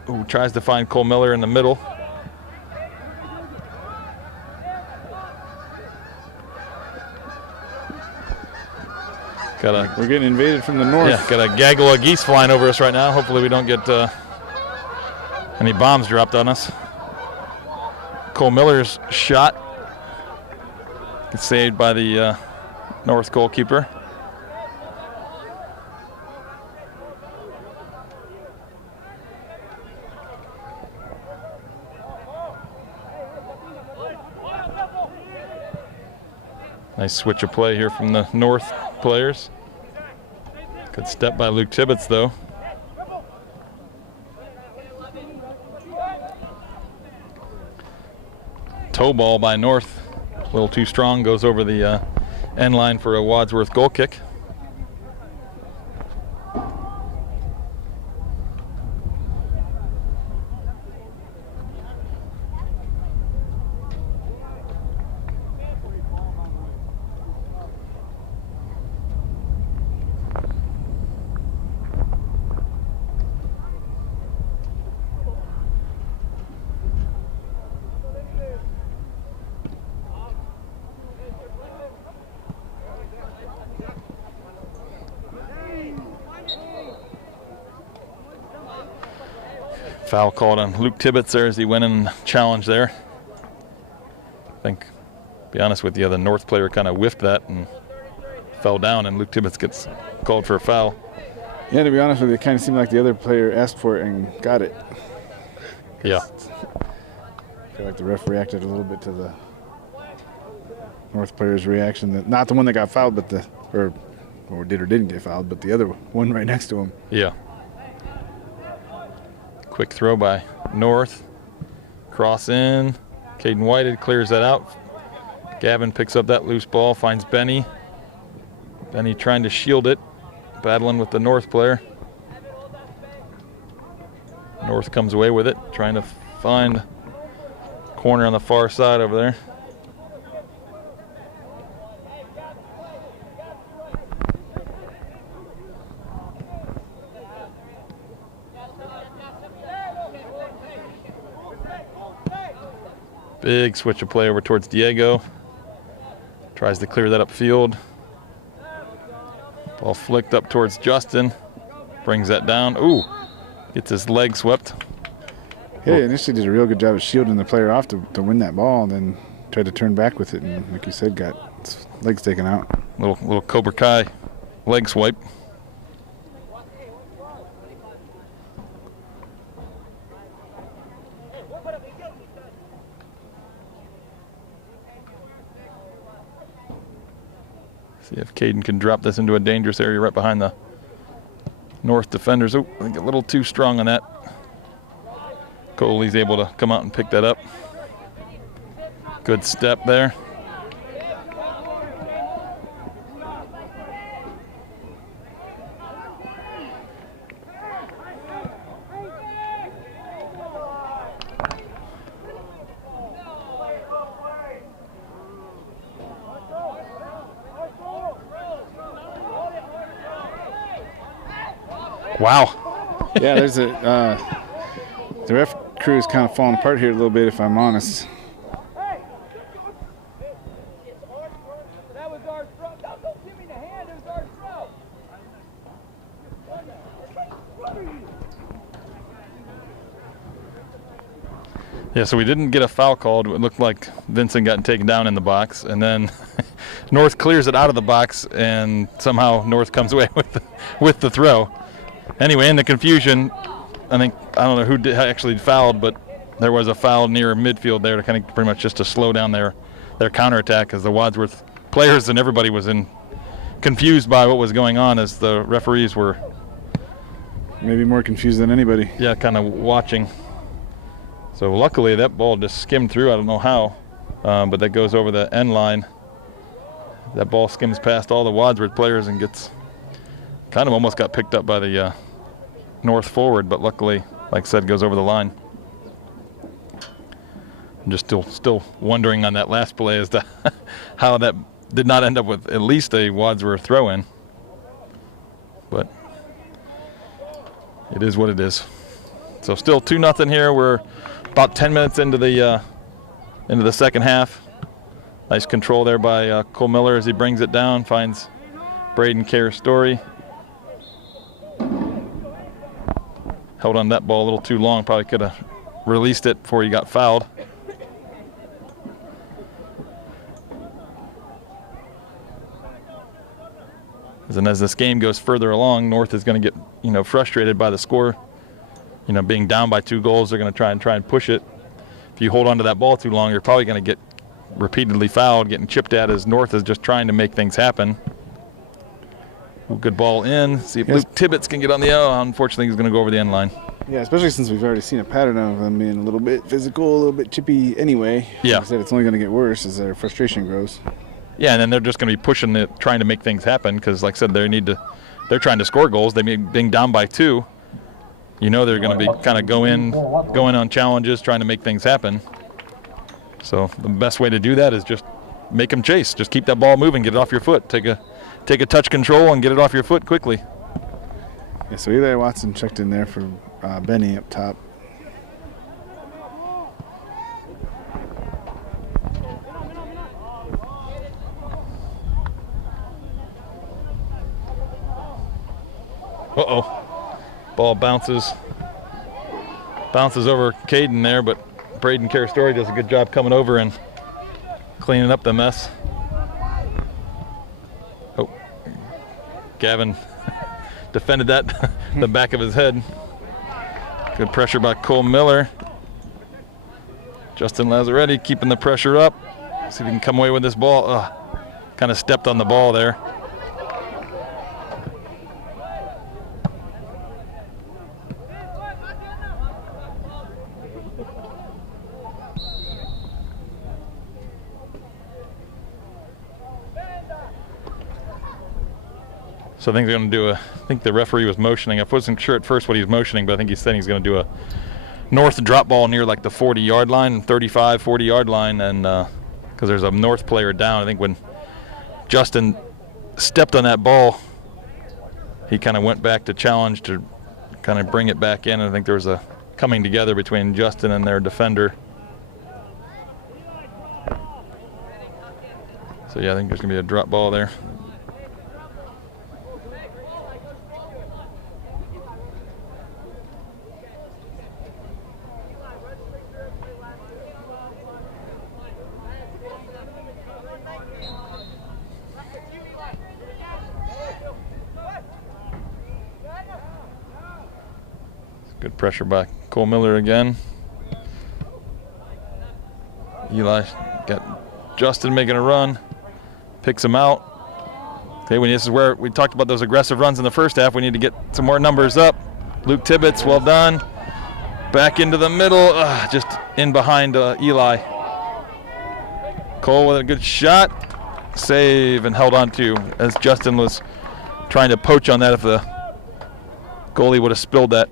Ooh, tries to find Cole Miller in the middle. We're getting invaded from the north. Yeah, got a gaggle of geese flying over us right now. Hopefully we don't get any bombs dropped on us. Cole Miller's shot gets saved by the North goalkeeper. Nice switch of play here from the North players. Good step by Luke Tibbetts, though. Toe ball by North. A little too strong. Goes over the end line for a Wadsworth goal kick. Foul called on Luke Tibbetts there as he went in and challenged there. I think, to be honest with you, the North player kind of whiffed that and fell down, and Luke Tibbetts gets called for a foul. Yeah, to be honest with you, it kind of seemed like the other player asked for it and got it. Yeah. I feel like the ref reacted a little bit to the North player's reaction. Not the one that got fouled, but or did or didn't get fouled, but the other one right next to him. Yeah. Quick throw by North. Cross in. Caden Whited clears that out. Gavin picks up that loose ball, finds Benny. Benny trying to shield it, battling with the North player. North comes away with it, trying to find corner on the far side over there. Big switch of play over towards Diego. Tries to clear that upfield. Ball flicked up towards Justin. Brings that down. Ooh, gets his leg swept. Yeah, initially did a real good job of shielding the player off to win that ball, and then tried to turn back with it, and like you said, got its legs taken out. Little Cobra Kai leg swipe. See if Caden can drop this into a dangerous area right behind the North defenders. Oh, I think a little too strong on that. Coley's able to come out and pick that up. Good step there. Wow. Yeah, there's a the ref crew is kind of falling apart here a little bit, if I'm honest. Yeah, so we didn't get a foul called. It looked like Vincent got taken down in the box, and then North clears it out of the box, and somehow North comes away with the throw. Anyway, in the confusion, I don't know who actually fouled, but there was a foul near midfield there to kind of pretty much just to slow down their counterattack, as the Wadsworth players and everybody was confused by what was going on, as the referees were maybe more confused than anybody. Yeah, kind of watching. So luckily that ball just skimmed through. I don't know how, but that goes over the end line. That ball skims past all the Wadsworth players and gets kind of almost got picked up by the North forward, but luckily, like I said, goes over the line. I'm just still wondering on that last play as to how that did not end up with at least a Wadsworth throw-in. But it is what it is. So still 2-0 here. We're about 10 minutes into the second half. Nice control there by Cole Miller as he brings it down, finds Braden Carey-Story. Held on that ball a little too long, probably could have released it before he got fouled. And as this game goes further along, North is going to get, frustrated by the score. Being down by 2 goals, they're going to try and push it. If you hold on to that ball too long, you're probably going to get repeatedly fouled, getting chipped at, as North is just trying to make things happen. Ooh, good ball in. See if Luke Tibbetts can get on the unfortunately, he's going to go over the end line. Yeah, especially since we've already seen a pattern of them being a little bit physical, a little bit chippy anyway. Yeah. Like I said, it's only going to get worse as their frustration grows. Yeah, and then they're just going to be pushing it, trying to make things happen, because like I said, they're trying to score goals. Being down by 2, they're going to be kind of going on challenges, trying to make things happen. So the best way to do that is just make them chase. Just keep that ball moving, get it off your foot. Take a touch control and get it off your foot quickly. Yeah, so Eli Watson checked in there for Benny up top. Uh-oh. Ball bounces over Caden there, but Braden Carey-Story does a good job coming over and cleaning up the mess. Oh, Gavin defended that the back of his head. Good pressure by Cole Miller. Justin Lazzaretti keeping the pressure up. See if he can come away with this ball. Kind of stepped on the ball there. So I think they're going to do I think the referee was motioning. I wasn't sure at first what he was motioning, but I think he said he's going to do a North drop ball near like the 40-yard line, 35, 40-yard line, and because there's a North player down. I think when Justin stepped on that ball, he kind of went back to challenge to kind of bring it back in. I think there was a coming together between Justin and their defender. So yeah, I think there's going to be a drop ball there. Good pressure by Cole Miller again. Eli got Justin making a run, picks him out. Okay, this is where we talked about those aggressive runs in the first half. We need to get some more numbers up. Luke Tibbetts, well done. Back into the middle, just in behind Eli. Cole with a good shot. Save and held on to as Justin was trying to poach on that if the goalie would have spilled that.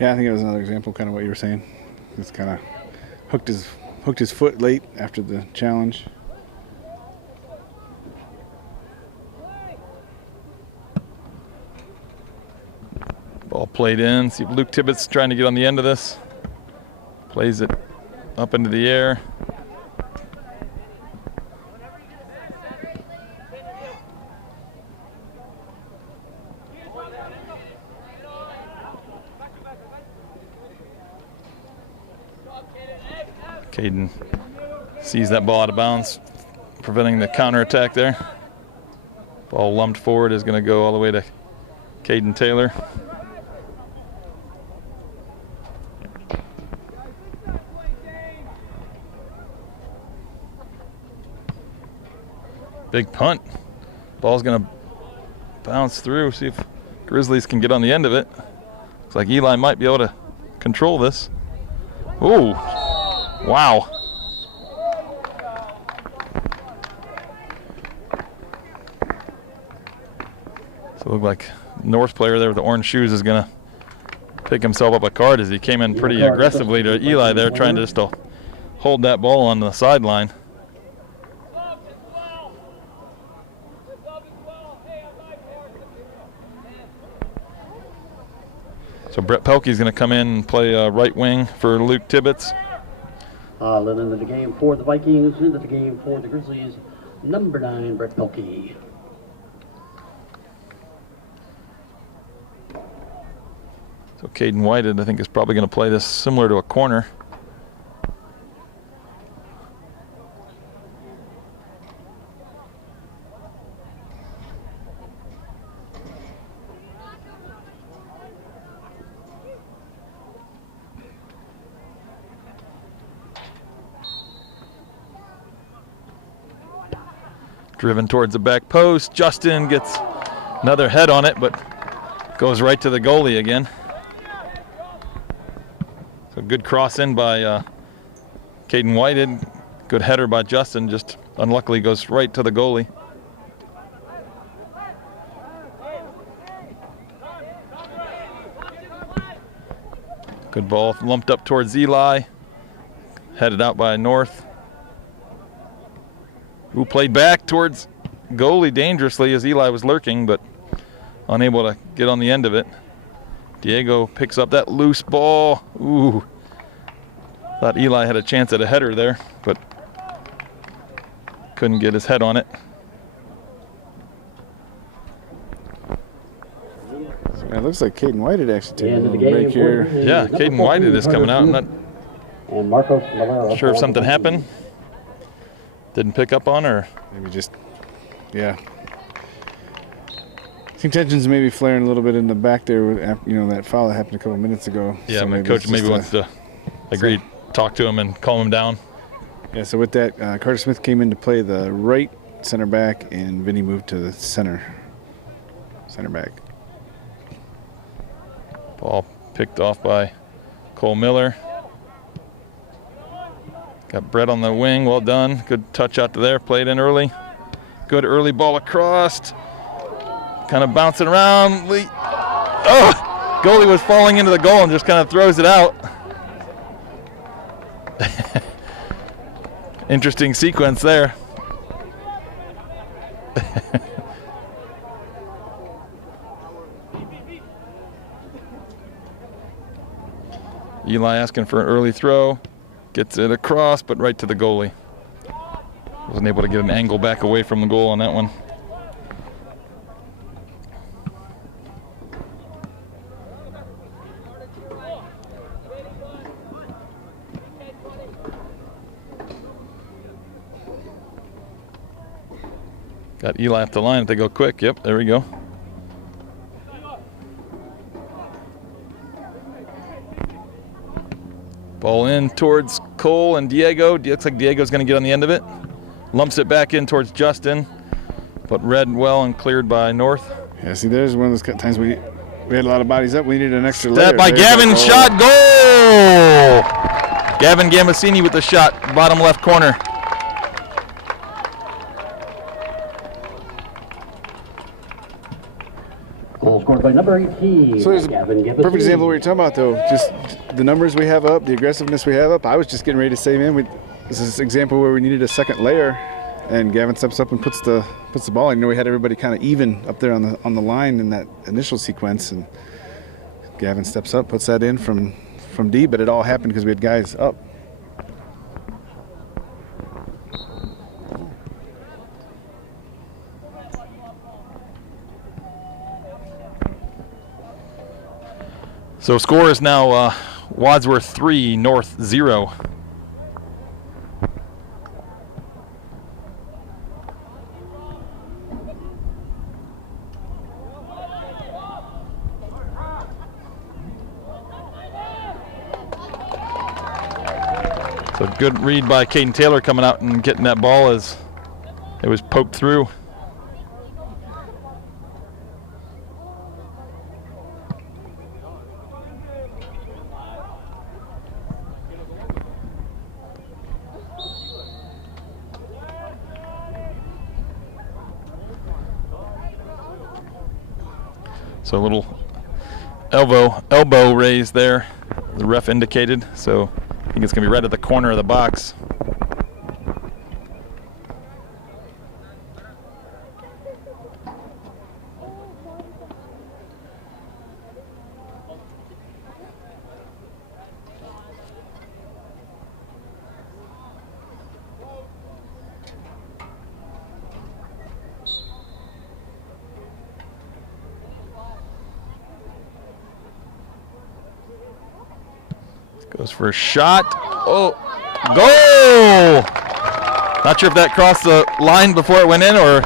Yeah, I think it was another example, kind of what you were saying. Just kind of hooked his foot late after the challenge. Ball played in. See if Luke Tibbetts trying to get on the end of this. Plays it up into the air. Caden sees that ball out of bounds, preventing the counterattack there. Ball lumped forward is going to go all the way to Caden Taylor. Big punt. Ball's going to bounce through. See if Grizzlies can get on the end of it. Looks like Eli might be able to control this. Ooh. Wow. So it looked like North player there with the orange shoes is going to pick himself up a card as he came in pretty aggressively to Eli there, trying to just to hold that ball on the sideline. So Brett Pelkey's going to come in and play right wing for Luke Tibbetts. Then into the game for the Vikings, into the game for the Grizzlies, number 9, Brett Pelkey. So Caden Whited, I think, is probably going to play this similar to a corner. Driven towards the back post. Justin gets another head on it, but goes right to the goalie again. So good cross in by Caden Whited. Good header by Justin, just unluckily goes right to the goalie. Good ball lumped up towards Eli. Headed out by North. Who played back towards goalie dangerously as Eli was lurking, but unable to get on the end of it. Diego picks up that loose ball. Ooh. Thought Eli had a chance at a header there, but couldn't get his head on it. It looks like Caden Whited actually taking a little break here. Yeah, Caden Whited is coming out. I'm not sure if something happened. Didn't pick up on, or maybe just, yeah. I think tensions maybe flaring a little bit in the back there with, that foul that happened a couple minutes ago. Yeah, so my coach maybe wants to agree, talk to him and calm him down. Yeah, so with that, Carter Smith came in to play the right center back, and Vinny moved to the center back. Ball picked off by Cole Miller. Got Brett on the wing, well done. Good touch out to there, played in early. Good early ball across. Kind of bouncing around. Oh, goalie was falling into the goal and just kind of throws it out. Interesting sequence there. Eli asking for an early throw. Gets it across, but right to the goalie. Wasn't able to get an angle back away from the goal on that one. Got Eli at the line if they go quick. Yep, there we go. Ball in towards Cole and Diego. Looks like Diego's going to get on the end of it. Lumps it back in towards Justin, but read well and cleared by North. Yeah, see, there's one of those times we had a lot of bodies up. We needed an extra layer. Step by Gavin, shot, goal! Gavin Gambasini with the shot, bottom left corner. Goal scored by number 18. So there's a Gavin Gambasini. perfect example of what you're talking about, though. Just the numbers we have up, the aggressiveness we have up. I was just getting ready to say, man, this is an example where we needed a second layer, and Gavin steps up and puts the ball in. You know, we had everybody kind of even up there on the line in that initial sequence, and Gavin steps up, puts that in from deep, but it all happened because we had guys up. So score is now Wadsworth 3, North 0. So good read by Caden Taylor coming out and getting that ball as it was poked through. So a little elbow raise there, the ref indicated. So I think it's going to be right at the corner of the box. Goes for a shot. Oh, goal! Not sure if that crossed the line before it went in or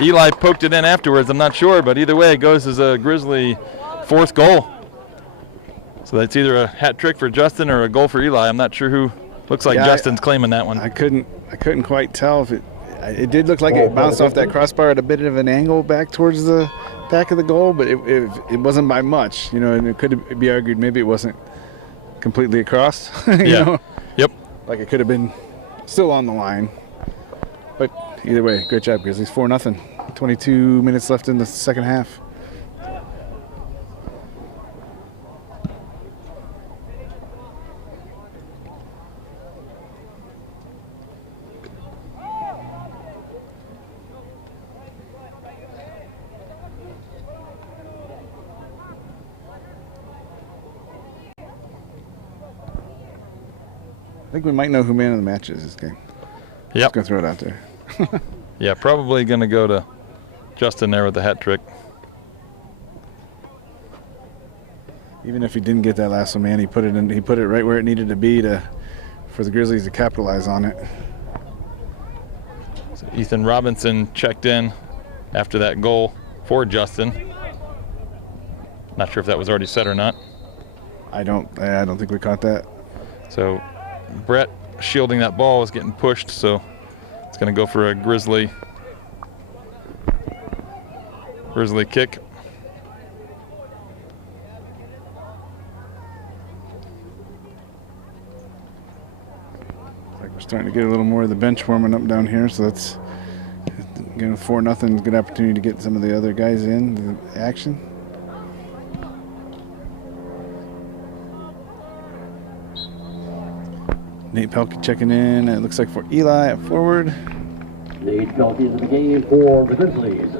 Eli poked it in afterwards. I'm not sure, but either way, it goes as a Grizzly fourth goal. So that's either a hat trick for Justin or a goal for Eli. I'm not sure who. Looks like Justin's claiming that one. I couldn't quite tell if it did look like it bounced off that crossbar at a bit of an angle back towards the back of the goal, but it wasn't by much, you know, and it could be argued maybe it wasn't completely across. You know? Yep. Like it could have been still on the line. But either way, great job, Grizzlies. 4-0. 22 minutes left in the second half. I think we might know who man of the match is this game. Yep. Just going to throw it out there. Yeah, probably going to go to Justin there with the hat trick. Even if he didn't get that last one, man, he put it in. He put it right where it needed to be for the Grizzlies to capitalize on it. So Ethan Robinson checked in after that goal for Justin. Not sure if that was already set or not. I don't think we caught that. So Brett shielding that ball was getting pushed, so it's going to go for a Grizzly kick. starting to get a little more of the bench warming up down here, so that's, again, 4-0, good opportunity to get some of the other guys in the action. Nate Pelkey checking in, it looks like for Eli at forward. Nate Pelkey is in the game for the Grizzlies.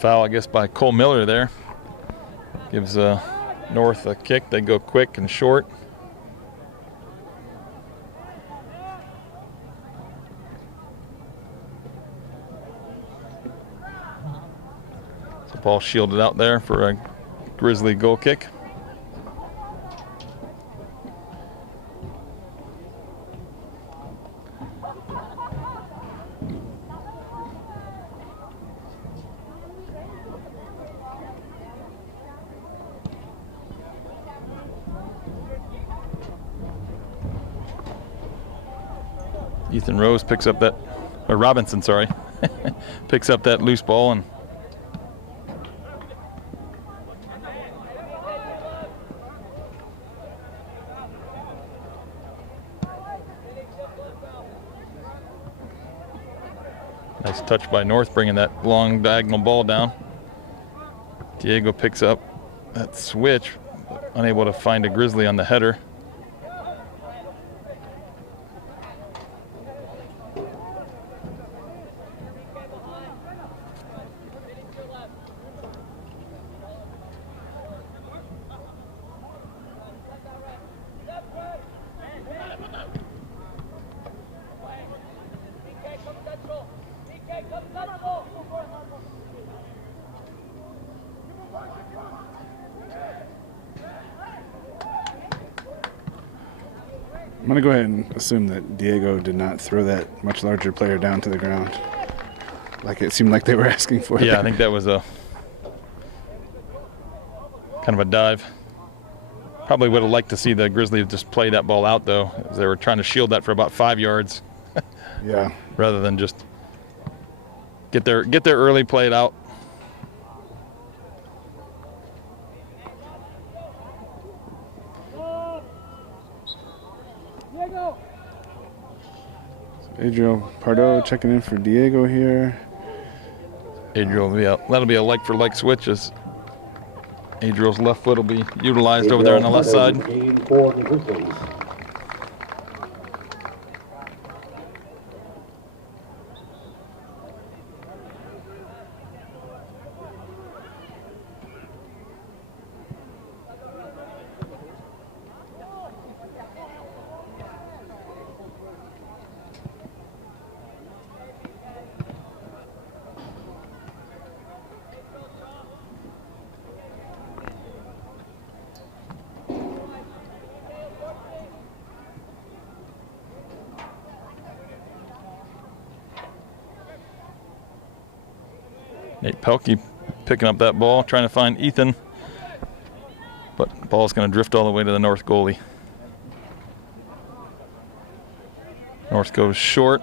Foul, I guess, by Cole Miller there. Gives North a kick. They go quick and short. So ball shielded out there for a Grizzly goal kick. Ethan Rose picks up that, or Robinson, sorry, picks up that loose ball and nice touch by North, bringing that long diagonal ball down. Diego picks up that switch, but unable to find a Grizzly on the header. I'm going to go ahead and assume that Diego did not throw that much larger player down to the ground. Like it seemed like they were asking for it. Yeah, I think that was a kind of a dive. Probably would have liked to see the Grizzlies just play that ball out, though, as they were trying to shield that for about 5 yards. Yeah. Rather than just get there early, play it out. Adriel Pardo checking in for Diego here. Adriel that'll be a like for like switch as Adriel's left foot will be utilized over there on the left side. Nate Pelkey picking up that ball, trying to find Ethan, but the ball's going to drift all the way to the North goalie. North goes short.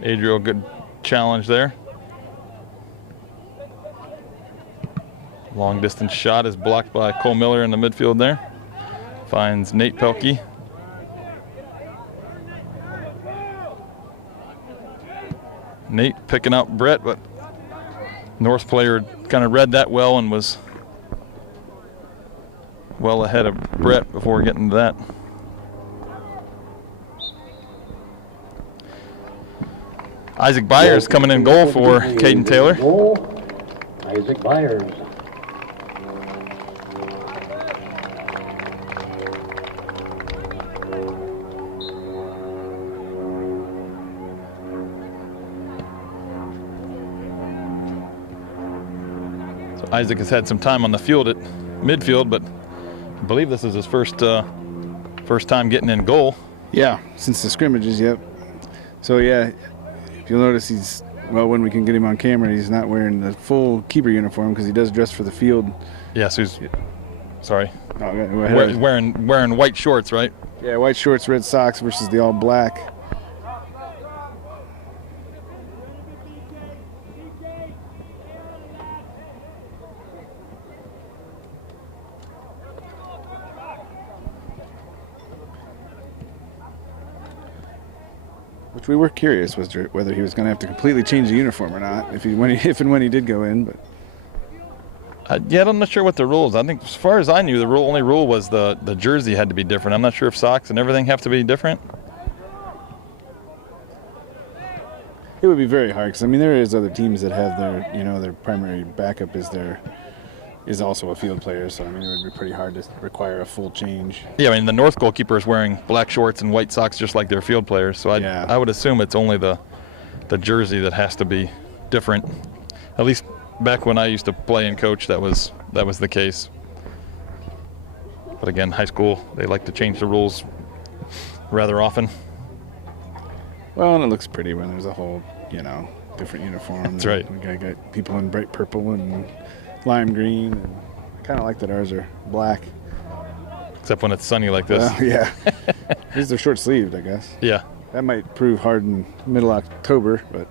Adriel, good challenge there. Long distance shot is blocked by Cole Miller in the midfield there. Finds Nate Pelkey. Nate picking out Brett, but North player kind of read that well and was well ahead of Brett before getting to that. Isaac Byers coming in goal for Caden Taylor. Goal, Isaac Byers. So Isaac has had some time on the field at midfield, but I believe this is his first time getting in goal. Yeah, since the scrimmages, yep. So yeah, if you'll notice, when we can get him on camera, he's not wearing the full keeper uniform because he does dress for the field. Yes, sorry. Oh, yeah, Wearing white shorts, right? Yeah, white shorts, red socks versus the all black. Which we were curious whether he was going to have to completely change the uniform or not, if and when he did go in. But Yeah, I'm not sure what the rules. I think, as far as I knew, the only rule was the jersey had to be different. I'm not sure if socks and everything have to be different. It would be very hard because, I mean, there is other teams that have their primary backup is also a field player. So, I mean, it would be pretty hard to require a full change. Yeah, I mean, the North goalkeeper is wearing black shorts and white socks just like their field players. So I would assume it's only the jersey that has to be different. At least back when I used to play and coach, that was the case. But again, high school, they like to change the rules rather often. Well, and it looks pretty when there's a whole, different uniform. That's right. We got people in bright purple and lime green. And I kind of like that ours are black. Except when it's sunny like this. Well, yeah. These are short-sleeved, I guess. Yeah. That might prove hard in middle October, but.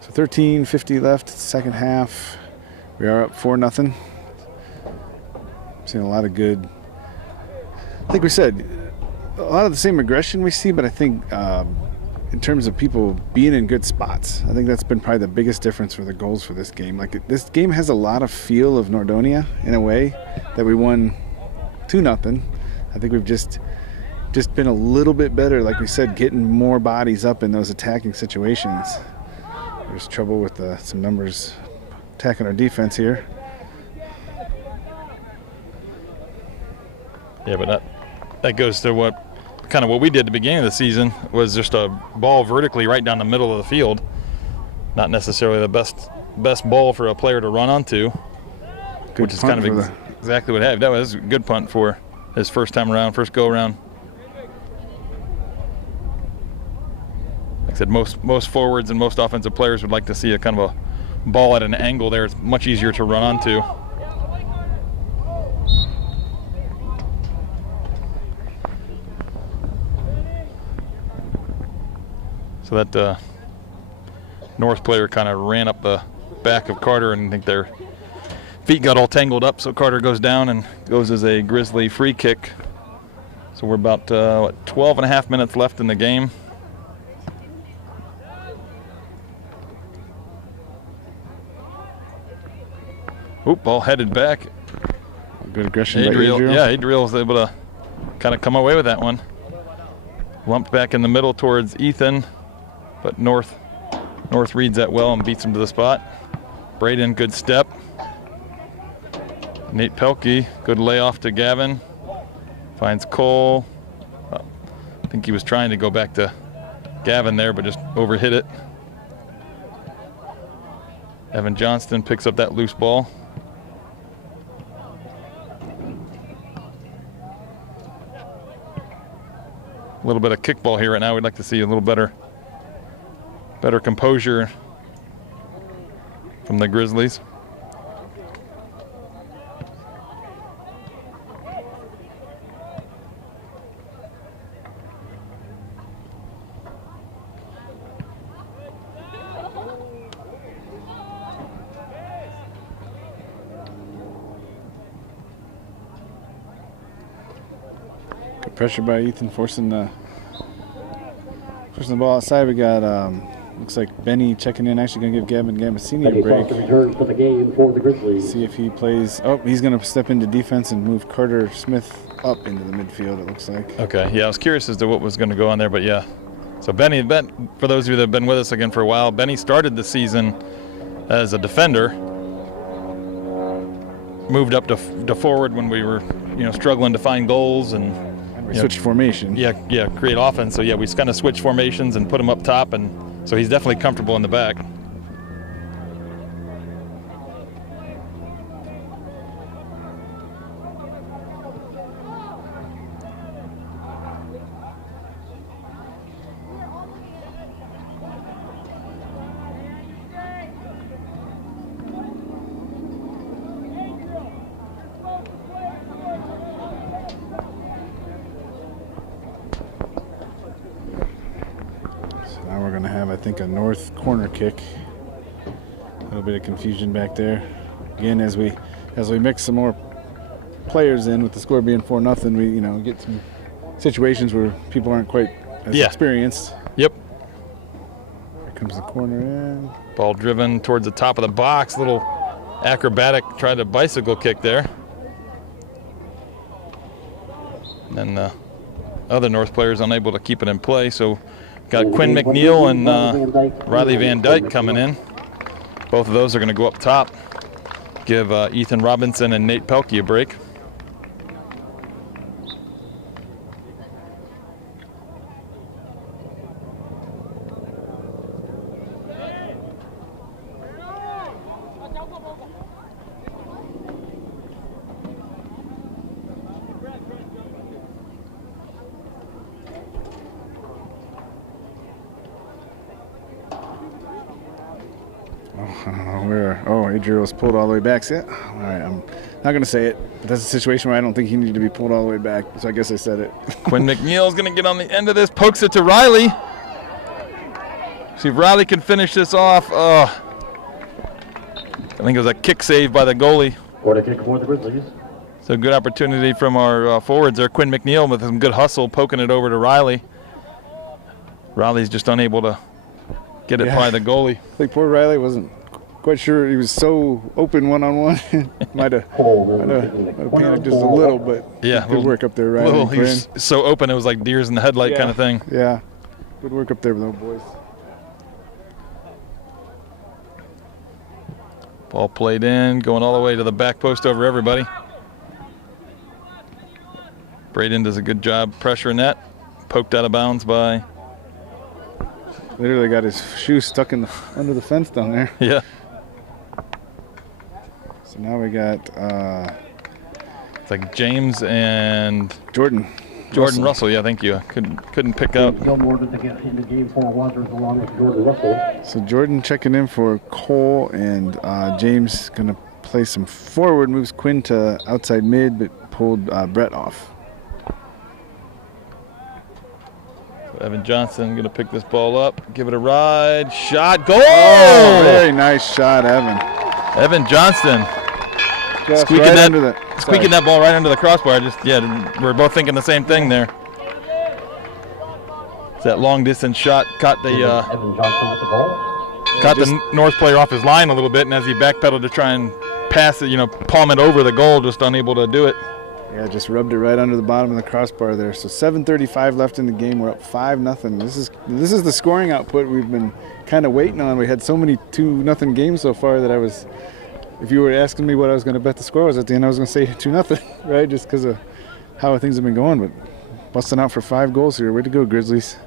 So 13:50 left, second half. We are up 4-0. Seen a lot of good. I think we said a lot of the same aggression we see, but I think in terms of people being in good spots, I think that's been probably the biggest difference for the goals for this game. Like, this game has a lot of feel of Nordonia in a way that we won 2-0. I think we've just been a little bit better, like we said, getting more bodies up in those attacking situations. There's trouble with some numbers attacking our defense here. Yeah, but that goes to what we did at the beginning of the season, was just a ball vertically right down the middle of the field. Not necessarily the best ball for a player to run onto, which is kind of exactly what happened. That was a good punt for his first time around, first go around. Like I said, most forwards and most offensive players would like to see a kind of a ball at an angle there. It's much easier to run onto. So that North player kind of ran up the back of Carter, and I think their feet got all tangled up, so Carter goes down and goes as a Grizzly free kick. So we're about 12 and a half minutes left in the game. Oop, ball headed back. Good aggression by Adriel. Adriel. Yeah, Adriel was able to kind of come away with that one. Lumped back in the middle towards Ethan, but North reads that well and beats him to the spot. Braden, good step. Nate Pelkey, good layoff to Gavin. Finds Cole. I think he was trying to go back to Gavin there, but just overhit it. Evan Johnston picks up that loose ball. A little bit of kickball here right now. We'd like to see a little better composure from the Grizzlies. Good pressure by Ethan, forcing the ball outside. We got looks like Benny checking in, actually going to give Gavin Gambasini a break. Return for the game for the Grizzlies. See if he plays. Oh, he's going to step into defense and move Carter Smith up into the midfield, it looks like. Okay, yeah, I was curious as to what was going to go on there, but yeah. So Benny, for those of you that have been with us again for a while, Benny started the season as a defender, moved up to forward when we were, struggling to find goals and we switched formation. Yeah, create offense. So yeah, we kind of switched formations and put him up top, and so he's definitely comfortable in the back. Now we're going to have, I think, a north corner kick. A little bit of confusion back there. Again, as we mix some more players in, with the score being 4-0, we get some situations where people aren't quite as experienced. Yep. Here comes the corner in. Ball driven towards the top of the box. Little acrobatic, tried a bicycle kick there. And then the other North players unable to keep it in play, so got Quinn McNeil and Riley Van Dyke coming in. Both of those are going to go up top. Give Ethan Robinson and Nate Pelkey a break. Adriel was pulled all the way back. So, all right, I'm not going to say it, but that's a situation where I don't think he needed to be pulled all the way back, so I guess I said it. Quinn McNeil is going to get on the end of this, pokes it to Riley. See if Riley can finish this off. I think it was a kick save by the goalie. Corner kick for the Grizzlies. So good opportunity from our forwards there. Quinn McNeil with some good hustle, poking it over to Riley. Riley's just unable to get it by the goalie. I think poor Riley wasn't quite sure. He was so open one-on-one. might have panicked just a little, but good work up there, Riley. He was so open, it was like deers in the headlight kind of thing. Yeah, good work up there, little boys. Ball played in, going all the way to the back post over everybody. Braden does a good job pressuring that. Poked out of bounds by... Literally got his shoe stuck under the fence down there. Yeah. So now we got... it's like James and... Jordan Russell, yeah, thank you. Couldn't pick up. Gilmore to get in the game for Wadsworth along with Jordan Russell. So Jordan checking in for Cole, and James going to play some forward, moves Quinn to outside mid, but pulled Brett off. So Evan Johnson going to pick this ball up, give it a ride, shot, goal! Oh, very nice shot, Evan. Evan Johnston. Squeaking that ball right under the crossbar. We're both thinking the same thing there. It's that long distance shot caught the Evan Johnson with the goal. Caught the North player off his line a little bit, and as he backpedaled to try and pass it, palm it over the goal, just unable to do it. Yeah, just rubbed it right under the bottom of the crossbar there. So 7:35 left in the game. We're up 5-0. This is the scoring output we've been kind of waiting on. We had so many 2-0 games so far that if you were asking me what I was going to bet the score was at the end, I was going to say 2-0, right? Just because of how things have been going. But busting out for 5 goals here. Way to go, Grizzlies.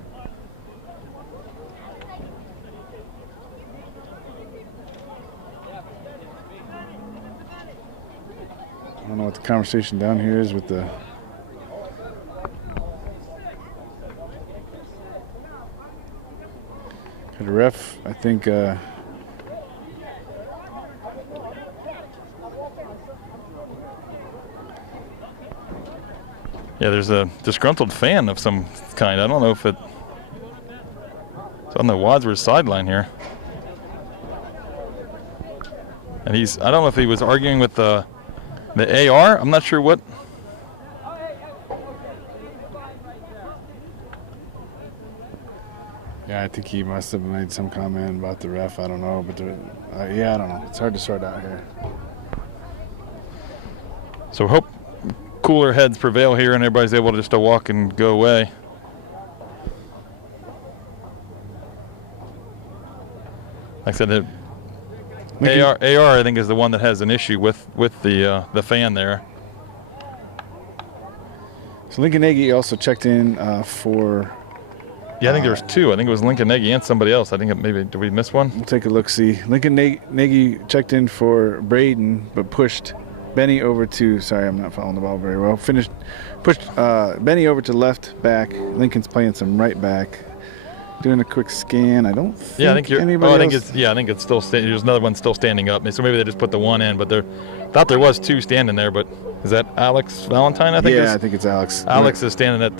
I don't know what the conversation down here is with the ref. I think yeah, there's a disgruntled fan of some kind. I don't know if it's on the Wadsworth sideline here. And I don't know if he was arguing with the AR. I'm not sure what. Yeah, I think he must have made some comment about the ref. I don't know, but yeah, I don't know. It's hard to sort out here. So cooler heads prevail here, and everybody's able to just to walk and go away. Like I said, AR I think is the one that has an issue with the fan there. So Lincoln Nagy also checked in for. Yeah, I think there was two. I think it was Lincoln Nagy and somebody else. I think maybe, did we miss one? We'll take a look. See, Lincoln Nagy checked in for Braden, but pushed Benny over to. Sorry, I'm not following the ball very well. Pushed Benny over to left back. Lincoln's playing some right back. Doing a quick scan. I don't think. Yeah, I think you're. Anybody I think else? it's. Yeah, I think it's still. There's another one still standing up. So maybe they just put the one in, but thought there was two standing there. But is that Alex Valentine? I think. Yeah, I think it's Alex. Alex is standing at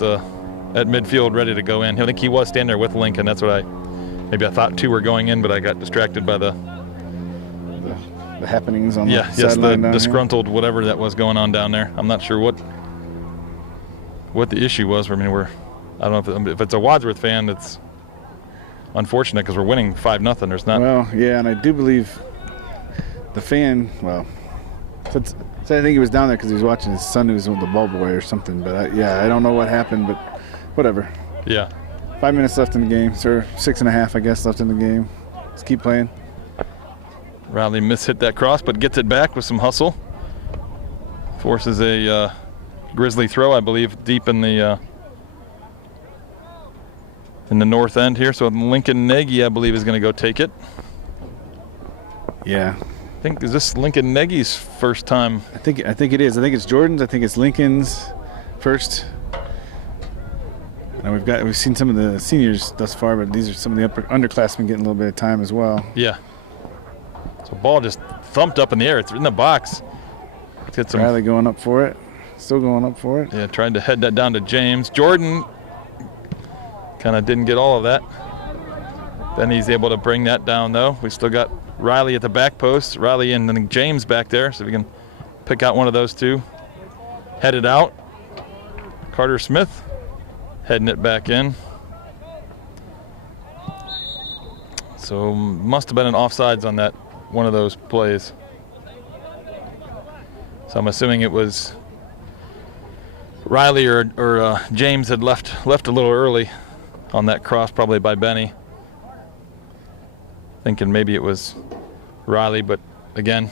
midfield, ready to go in. I think he was standing there with Lincoln. That's what I thought two were going in, but I got distracted by the happenings on the the sideline. the disgruntled whatever that was going on down there. I'm not sure what the issue was. I mean, I don't know if it's a Wadsworth fan. It's unfortunate because we're winning 5-0. There's not. Well, yeah, and I do believe the fan. Well, so I think he was down there because he was watching his son who was with the ball boy or something. But I don't know what happened, but whatever. Yeah. 5 minutes left in the game, sir. 6.5, I guess, left in the game. Let's keep playing. Riley hit that cross, but gets it back with some hustle. Forces a grizzly throw, I believe, deep in the north end here. So Lincoln Nagy, I believe, is going to go take it. Yeah. I think, is this Lincoln Nagy's first time? I think it is. I think it's Jordan's. I think it's Lincoln's first. And we've seen some of the seniors thus far, but these are some of the underclassmen getting a little bit of time as well. Yeah. So ball just thumped up in the air. It's in the box. Let's get some. Riley going up for it. Still going up for it. Yeah, tried to head that down to James. Jordan kind of didn't get all of that. Then he's able to bring that down, though. We still got Riley at the back post. Riley and then James back there, so we can pick out one of those two. Headed out. Carter Smith heading it back in. So must have been an offsides on that one of those plays. So I'm assuming it was Riley or James had left a little early on that cross, probably by Benny. Thinking maybe it was Riley, but again,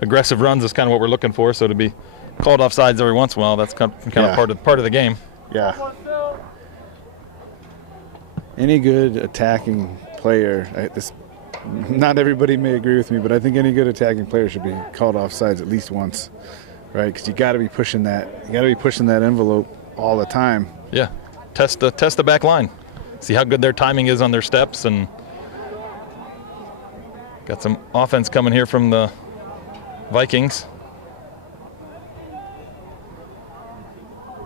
aggressive runs is kind of what we're looking for. So to be called offsides every once in a while, that's kind of part of the game. Yeah. Any good attacking player, not everybody may agree with me, but I think any good attacking player should be called offsides at least once, right? Because you got to be pushing that. You got to be pushing that envelope all the time. Yeah. Test the back line. See how good their timing is on their steps, and got some offense coming here from the Vikings.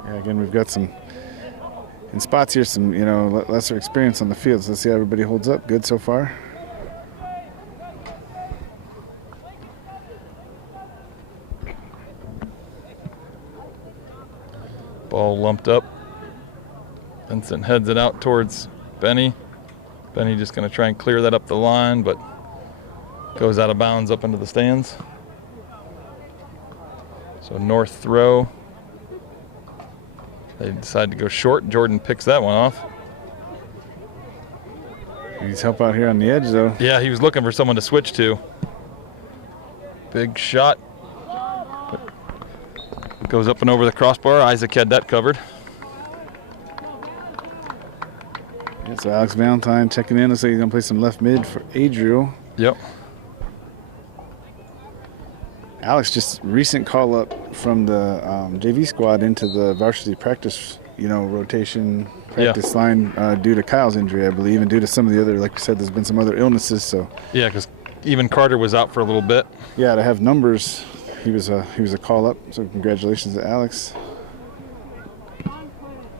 Yeah, again, we've got some in spots here, some lesser experience on the field. So let's see how everybody holds up. Good so far. Ball lumped up. Vincent heads it out towards Benny. Benny just going to try and clear that up the line, but goes out of bounds up into the stands. So north throw. They decide to go short. Jordan picks that one off. He's help out here on the edge, though. Yeah, he was looking for someone to switch to. Big shot. Goes up and over the crossbar. Isaac had that covered. Yeah, so Alex Valentine checking in. Looks like he's going to play some left mid for Adriel. Yep. Alex, just recent call up from the JV squad into the varsity practice, rotation practice line due to Kyle's injury, I believe, and due to some of the other, like you said, there's been some other illnesses. So yeah, because even Carter was out for a little bit. Yeah, to have numbers, he was a call up. So congratulations to Alex.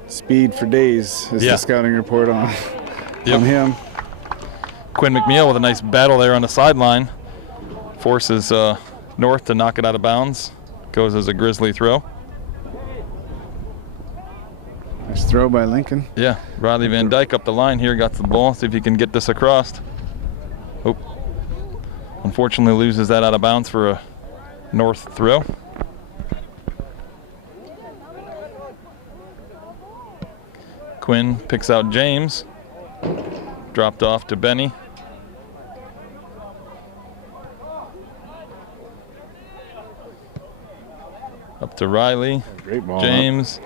Speed for days is the scouting report on him. Quinn McNeil with a nice battle there on the sideline. Forces North to knock it out of bounds. Goes as a Grizzly throw. Nice throw by Lincoln. Yeah, Riley Van Dyke up the line here, got the ball. See if he can get this across. Oh, unfortunately loses that out of bounds for a North throw. Quinn picks out James. Dropped off to Benny. Up to Riley. Great ball. James.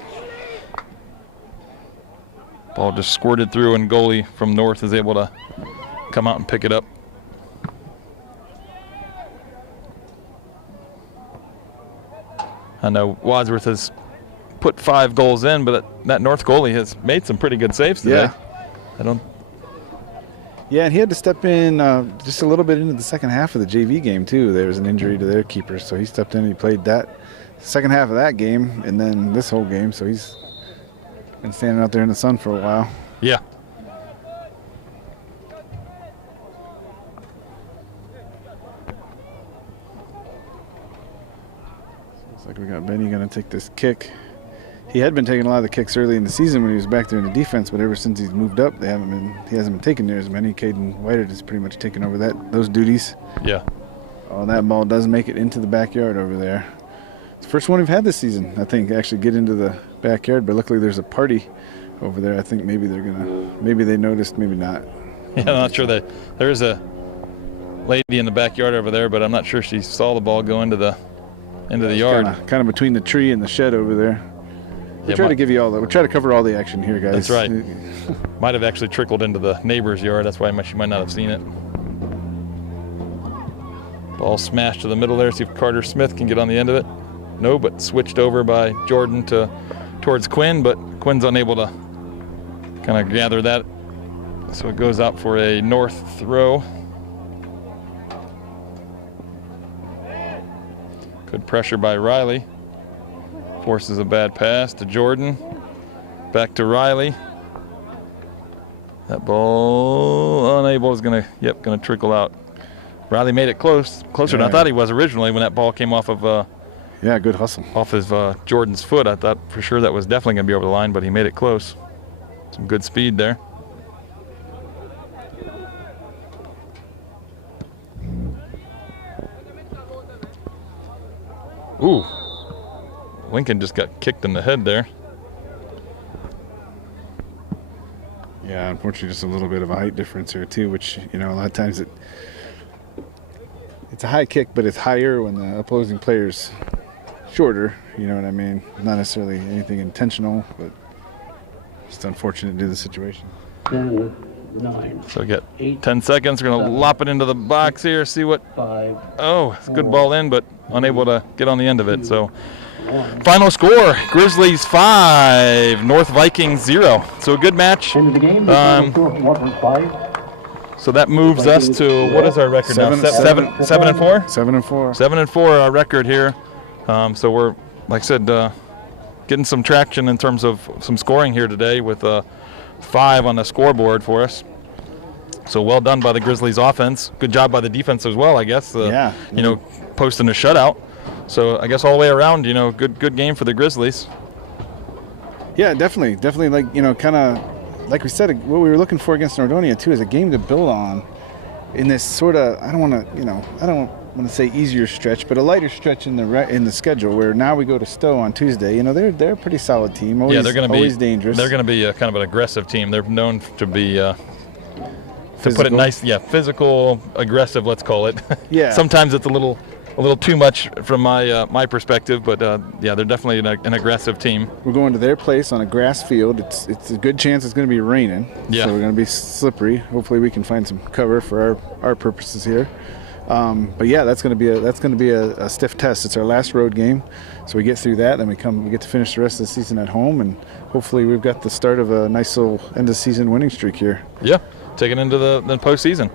Ball just squirted through, and goalie from North is able to come out and pick it up. I know Wadsworth has put 5 goals in, but that North goalie has made some pretty good saves today. Yeah. Yeah, and he had to step in just a little bit into the second half of the JV game, too. There was an injury to their keeper, so he stepped in and he played that second half of that game and then this whole game, so he's been standing out there in the sun for a while. Yeah. Looks like we got Benny going to take this kick. He had been taking a lot of the kicks early in the season when he was back there in the defense, but ever since he's moved up, he hasn't been taking near as many. Caden Whitehead has pretty much taken over those duties. Yeah. Oh, that ball does make it into the backyard over there. It's the first one we've had this season, I think, actually get into the backyard, but luckily there's a party over there. I think maybe they noticed, maybe not. Yeah, I'm not sure that there is a lady in the backyard over there, but I'm not sure she saw the ball go into the yard. Kind of between the tree and the shed over there. We try to give you all that. We try to cover all the action here, guys. That's right. Might have actually trickled into the neighbor's yard. That's why she might not have seen it. Ball smashed to the middle there. See if Carter Smith can get on the end of it. No, but switched over by Jordan towards Quinn, but Quinn's unable to kind of gather that. So it goes out for a North throw. Good pressure by Riley. Forces a bad pass to Jordan. Back to Riley. That ball unable is gonna trickle out. Riley made it closer than I thought he was originally when that ball came off of good hustle. Off his Jordan's foot. I thought for sure that was definitely gonna be over the line, but he made it close. Some good speed there. Ooh. Lincoln just got kicked in the head there. Yeah, unfortunately, just a little bit of a height difference here too, which, a lot of times it's a high kick, but it's higher when the opposing player's shorter. You know what I mean? Not necessarily anything intentional, but just unfortunate due to the situation. 10, 9. So we got 8, 10 seconds. We're going to lop it into the box here, see what. 5. Oh, it's a good ball in, but unable to get on the end of it. So final score, Grizzlies 5, North Vikings 0. So a good match. End of the game. Wadsworth 5. So that moves us to, what is our record now? 7 and 4? 7 and 4. 7 and 4, our record here. So we're, like I said, getting some traction in terms of some scoring here today with 5 on the scoreboard for us. So well done by the Grizzlies offense. Good job by the defense as well, I guess. Posting a shutout. So I guess all the way around, good game for the Grizzlies. Yeah, definitely. Kind of like we said, what we were looking for against Nordonia too is a game to build on in this sort of, I don't want to say easier stretch, but a lighter stretch in the schedule where now we go to Stowe on Tuesday. They're a pretty solid team. Always, they're going to be always dangerous. They're going to be kind of an aggressive team. They're known to be to put it nice, physical, aggressive. Let's call it. Yeah. Sometimes it's a little too much from my perspective, but they're definitely an aggressive team. We're going to their place on a grass field. It's a good chance it's going to be raining. Yeah. So we're going to be slippery. Hopefully we can find some cover for our purposes here. But yeah, that's going to be a stiff test. It's our last road game, so we get through that, then we get to finish the rest of the season at home, and hopefully we've got the start of a nice little end of season winning streak here. Yeah, taking into the postseason.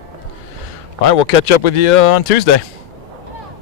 All right, we'll catch up with you on Tuesday.